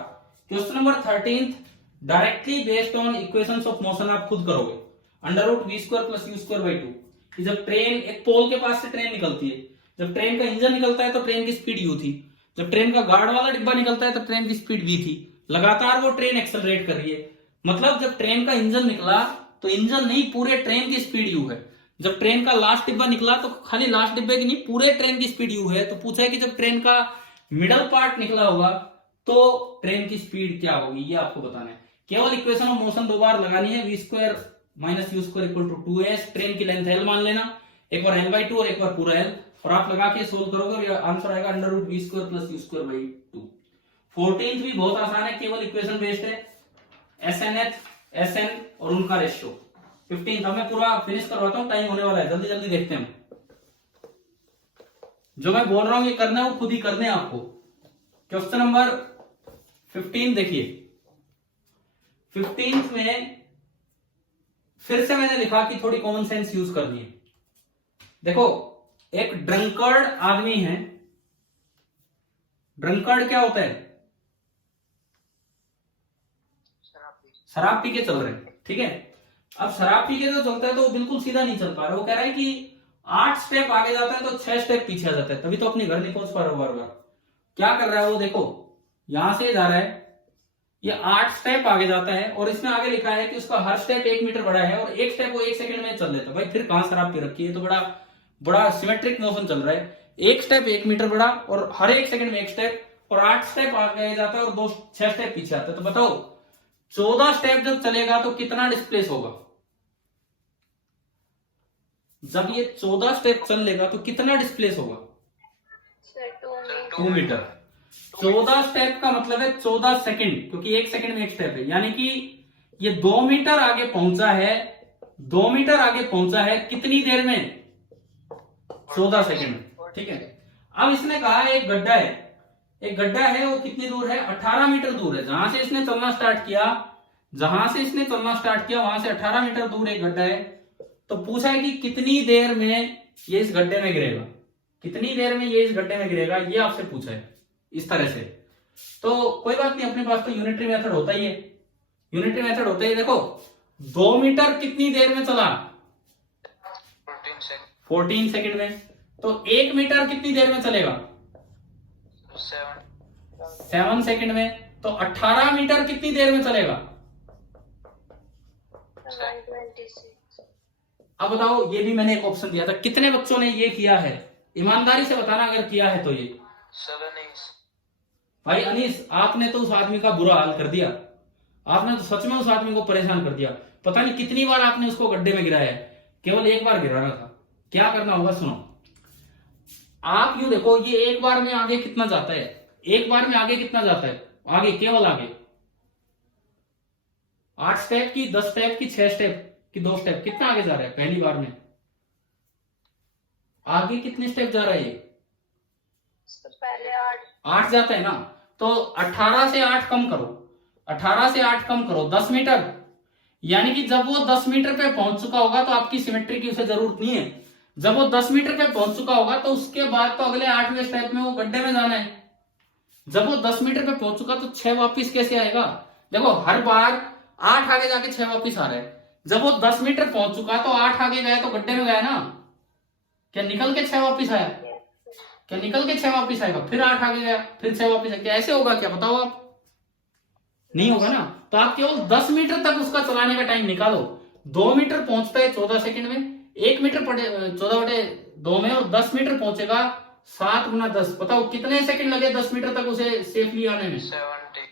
Question number 13 directly based on equations of motion आप खुद करोगे। √v² + u²/2 कि जब ट्रेन एक पोल के पास से ट्रेन निकलती है, जब ट्रेन का इंजन निकलता है तो ट्रेन की स्पीड u थी, जब ट्रेन का गार्ड वाला डिब्बा निकलता है तो ट्रेन की स्पीड v थी। लगातार वो ट्रेन एक्सेलरेट कर रही है। मतलब जब ट्रेन का इंजन निकला तो इंजन नहीं, पूरे ट्रेन की स्पीड u है। जब ट्रेन का लास्ट डिब्बा निकला तो खाली लास्ट डिब्बे की नहीं, पूरे ट्रेन की स्पीड यू है। तो पूछा है कि जब ट्रेन का मिडल पार्ट निकला होगा तो ट्रेन की स्पीड क्या होगी, ये आपको बताना है। केवल इक्वेशन ऑफ मोशन दो बार लगानी है, v² - u² = 2s। ट्रेन की लेंथ l मान लेना, एक बार l/2 और एक बार पूरा l, और आप लगा के सोल्व करोगे और आंसर आएगा √v² + u²/2। 14th भी बहुत आसान है, केवल इक्वेशन बेस्ड है, SNH, SN और उनका रेशियो। 15th अब मैं पूरा फिनिश करवाता हूँ, टाइम होने वाला है, जल्दी जल्दी देखते हैं। जो मैं बोल रहा हूँ ये करना है वो खुद ही करने हैं आपको। क्वेश्चन नंबर 15 देखिए। 15th में फिर से मैंने लिखा कि थोड़ी कॉमन सेंस यूज करनी है। देखो, एक ड्रंकर्ड आदमी है। ड्रंकर्ड क्या होता है? शराब पी के चल रहे हैं, ठीक है। अब शराब पी के जो चलता है तो वो बिल्कुल सीधा नहीं चल पा रहा। वो कह रहा है कि 8 स्टेप आगे जाता है तो 6 स्टेप पीछे आ जाता है, तभी तो अपने घर नहीं पहुंच पा रहा बार बार। क्या कर रहा है वो? देखो, यहां से जा रहा है, ये 8 स्टेप आगे जाता है और इसमें आगे लिखा है कि उसका हर स्टेप 1 मीटर बड़ा है और एक स्टेप वो 1 सेकंड में चल लेता है। भाई फिर कहां शराब पी रखी है? तो बड़ा बड़ा सिमेट्रिक मोशन चल रहा है। एक स्टेप 1 मीटर बड़ा और हर 1 सेकंड में एक स्टेप, और 8 स्टेप आगे जाता है और 6 स्टेप पीछे आता है। तो बताओ 14 स्टेप जब चलेगा तो कितना डिस्प्लेस होगा? जब ये 14 स्टेप चल लेगा तो कितना डिस्प्लेस होगा? 2 मीटर। 14 स्टेप का मतलब है 14 सेकंड, क्योंकि 1 सेकंड में एक स्टेप है, यानी कि ये 2 मीटर आगे पहुंचा है। 2 मीटर आगे पहुंचा है कितनी देर में? 14 सेकंड में, ठीक है। अब इसने कहा एक गड्ढा है, एक गड्ढा है, वो कितनी दूर है? 18 मीटर दूर है। जहां से इसने चलना स्टार्ट किया, वहां से 18 मीटर दूर एक गड्ढा है। तो पूछा है कि कितनी देर में ये इस गड्ढे में गिरेगा, कितनी देर में ये इस गड्ढे में गिरेगा, ये आपसे पूछा है इस तरह से। तो कोई बात नहीं, अपने पास तो यूनिटरी मेथड होता ही है, यूनिटरी मेथड होता ही। देखो 2 मीटर कितनी देर में चला? 14 सेकंड में। तो 1 मीटर कितनी देर में चलेगा? 7 सेकंड में। तो 18 मीटर कितनी देर में चलेगा? 126। अब बताओ, ये भी मैंने एक ऑप्शन दिया था, कितने बच्चों ने ये किया है? ईमानदारी से बताना अगर किया है तो। ये 7 भाई अनीस, आपने तो उस आदमी का बुरा हाल कर दिया, आपने तो सच में उस आदमी को परेशान कर दिया। पता नहीं कितनी बार आपने उसको गड्ढे में गिराया है, केवल एक बार गिराना था। क्या करना होगा सुनो, आप यूं देखो, ये एक बार में आगे कितना जाता है? एक बार में आगे कितना जाता है? आगे, केवल आगे 8 स्टेप की, 10 स्टेप की, 6 स्टेप की, 2 स्टेप, कितना आगे जा रहा है पहली बार में? आगे कितने स्टेप जा रहा है ये? पहले 8 जाता है ना। तो 18 से 8 कम करो, 18 से 8 कम करो, 10 मीटर। यानी कि जब वो 10 मीटर पे पहुंच चुका होगा तो आपकी सिमेट्री की उसे जरूरत नहीं है। जब वो 10 मीटर पे पहुंच चुका होगा तो उसके बाद तो अगले 8वें स्टेप में वो गड्ढे में जाना है। जब वो 10 मीटर पे पहुंच चुका तो 6 वापिस कैसे आएगा? देखो हर बार 8 आगे जाके 6 वापिस आ रहा है। जब वो 10 मीटर पहुंच चुका तो 8 आगे गया तो गड्ढे में गया ना, क्या निकल के 6 वापिस आया? क्या निकल के 6 वापिस आएगा? फिर 8 आगे गया, फिर 6 वापिस आया, क्या ऐसे होगा? क्या बताओ आप? नहीं होगा ना। तो आप केवल 10 मीटर तक उसका चलाने का टाइम निकालो। 2 मीटर पहुंचता है 14 सेकंड में, 1 मीटर 14/2 में, और 10 मीटर पहुंचेगा 7 × 10। बताओ कितने सेकंड लगे 10 मीटर तक उसे सेफली आने में? 70।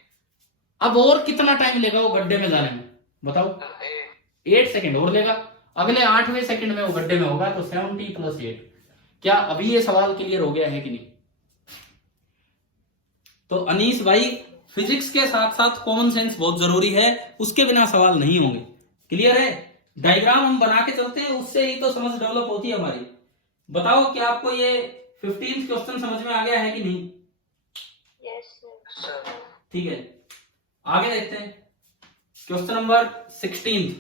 अब और कितना टाइम लेगा वो गड्ढे में जाने में? बताओ। 8 सेकंड और लेगा। अगले 8वें सेकंड में वो गड्ढे में होगा। तो 70 + 8। क्या अभी ये सवाल क्लियर हो गया है कि नहीं? तो अनीस भाई, फिजिक्स के साथ साथ कॉमन सेंस बहुत जरूरी है, उसके बिना सवाल नहीं होंगे। क्लियर है? डायग्राम हम बना के चलते हैं, उससे ही तो समझ डेवलप होती है हमारी। बताओ कि आपको ये 15th क्वेश्चन समझ में आ गया है कि नहीं? Yes sir. ठीक है, आगे देखते हैं। Question number 16।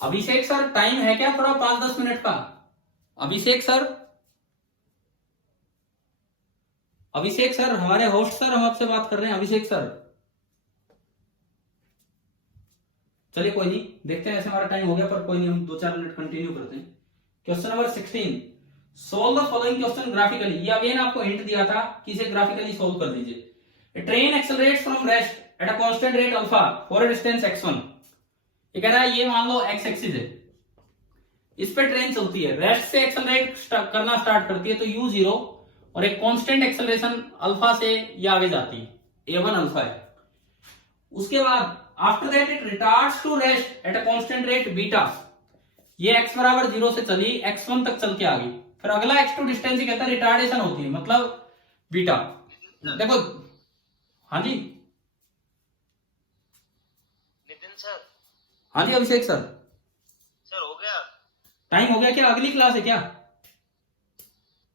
अभिषेक सर, टाइम है क्या थोड़ा 5-10 मिनट का? अभिषेक सर, हमारे होस्ट सर, हम आपसे बात कर रहे हैं। अभिषेक सर, चलिए कोई नहीं, देखते हैं। ऐसे हमारा टाइम हो गया, पर कोई नहीं, हम 2-4 मिनट कंटिन्यू करते हैं। Question number 16, solve the following question graphically. ये अगेन आपको हिंट दिया था कि इसे ग्राफिकली सोल्व कर दीजिए। Train accelerates from rest at a constant rate alpha for a distance x1। ये कह रहा है ये मान लो x एक्सिस है, इस पे ट्रेन चलती है, रेस्ट से एक्सेलरेट करना स्टार्ट करती है तो u0 और एक कांस्टेंट एक्सेलरेशन अल्फा से ये आगे जाती है, a1 अल्फा है। उसके बाद after that it retards to rest at a constant rate beta. ये x बराबर 0 से चली x1 तक चल के आ गई, फिर अगला x2 डिस्टेंस ही कहता है रिटार्डेशन होती है, मतलब बीटा। देखो हाँ जी, नितिन सर। हाँ जी अभिषेक सर। सर हो गया? टाइम हो गया क्या? अगली क्लास है क्या?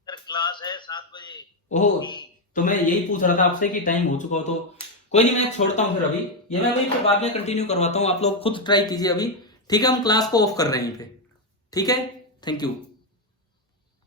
सर क्लास है 7 बजे। ओह, तो मैं यही पूछ रहा था आपसे कि टाइम हो चुका हो, तो कोई नहीं, मैं छोड़ता हूँ फिर अभी, ये मैं वही फिर बाद में कंटिन्यू करवाता हूँ, आप लोग खुद ट्राई कीजिए अभी, ठीक है? हम क्लास को ऑफ कर रहे हैं यहीं पे, ठीक है? Thank you.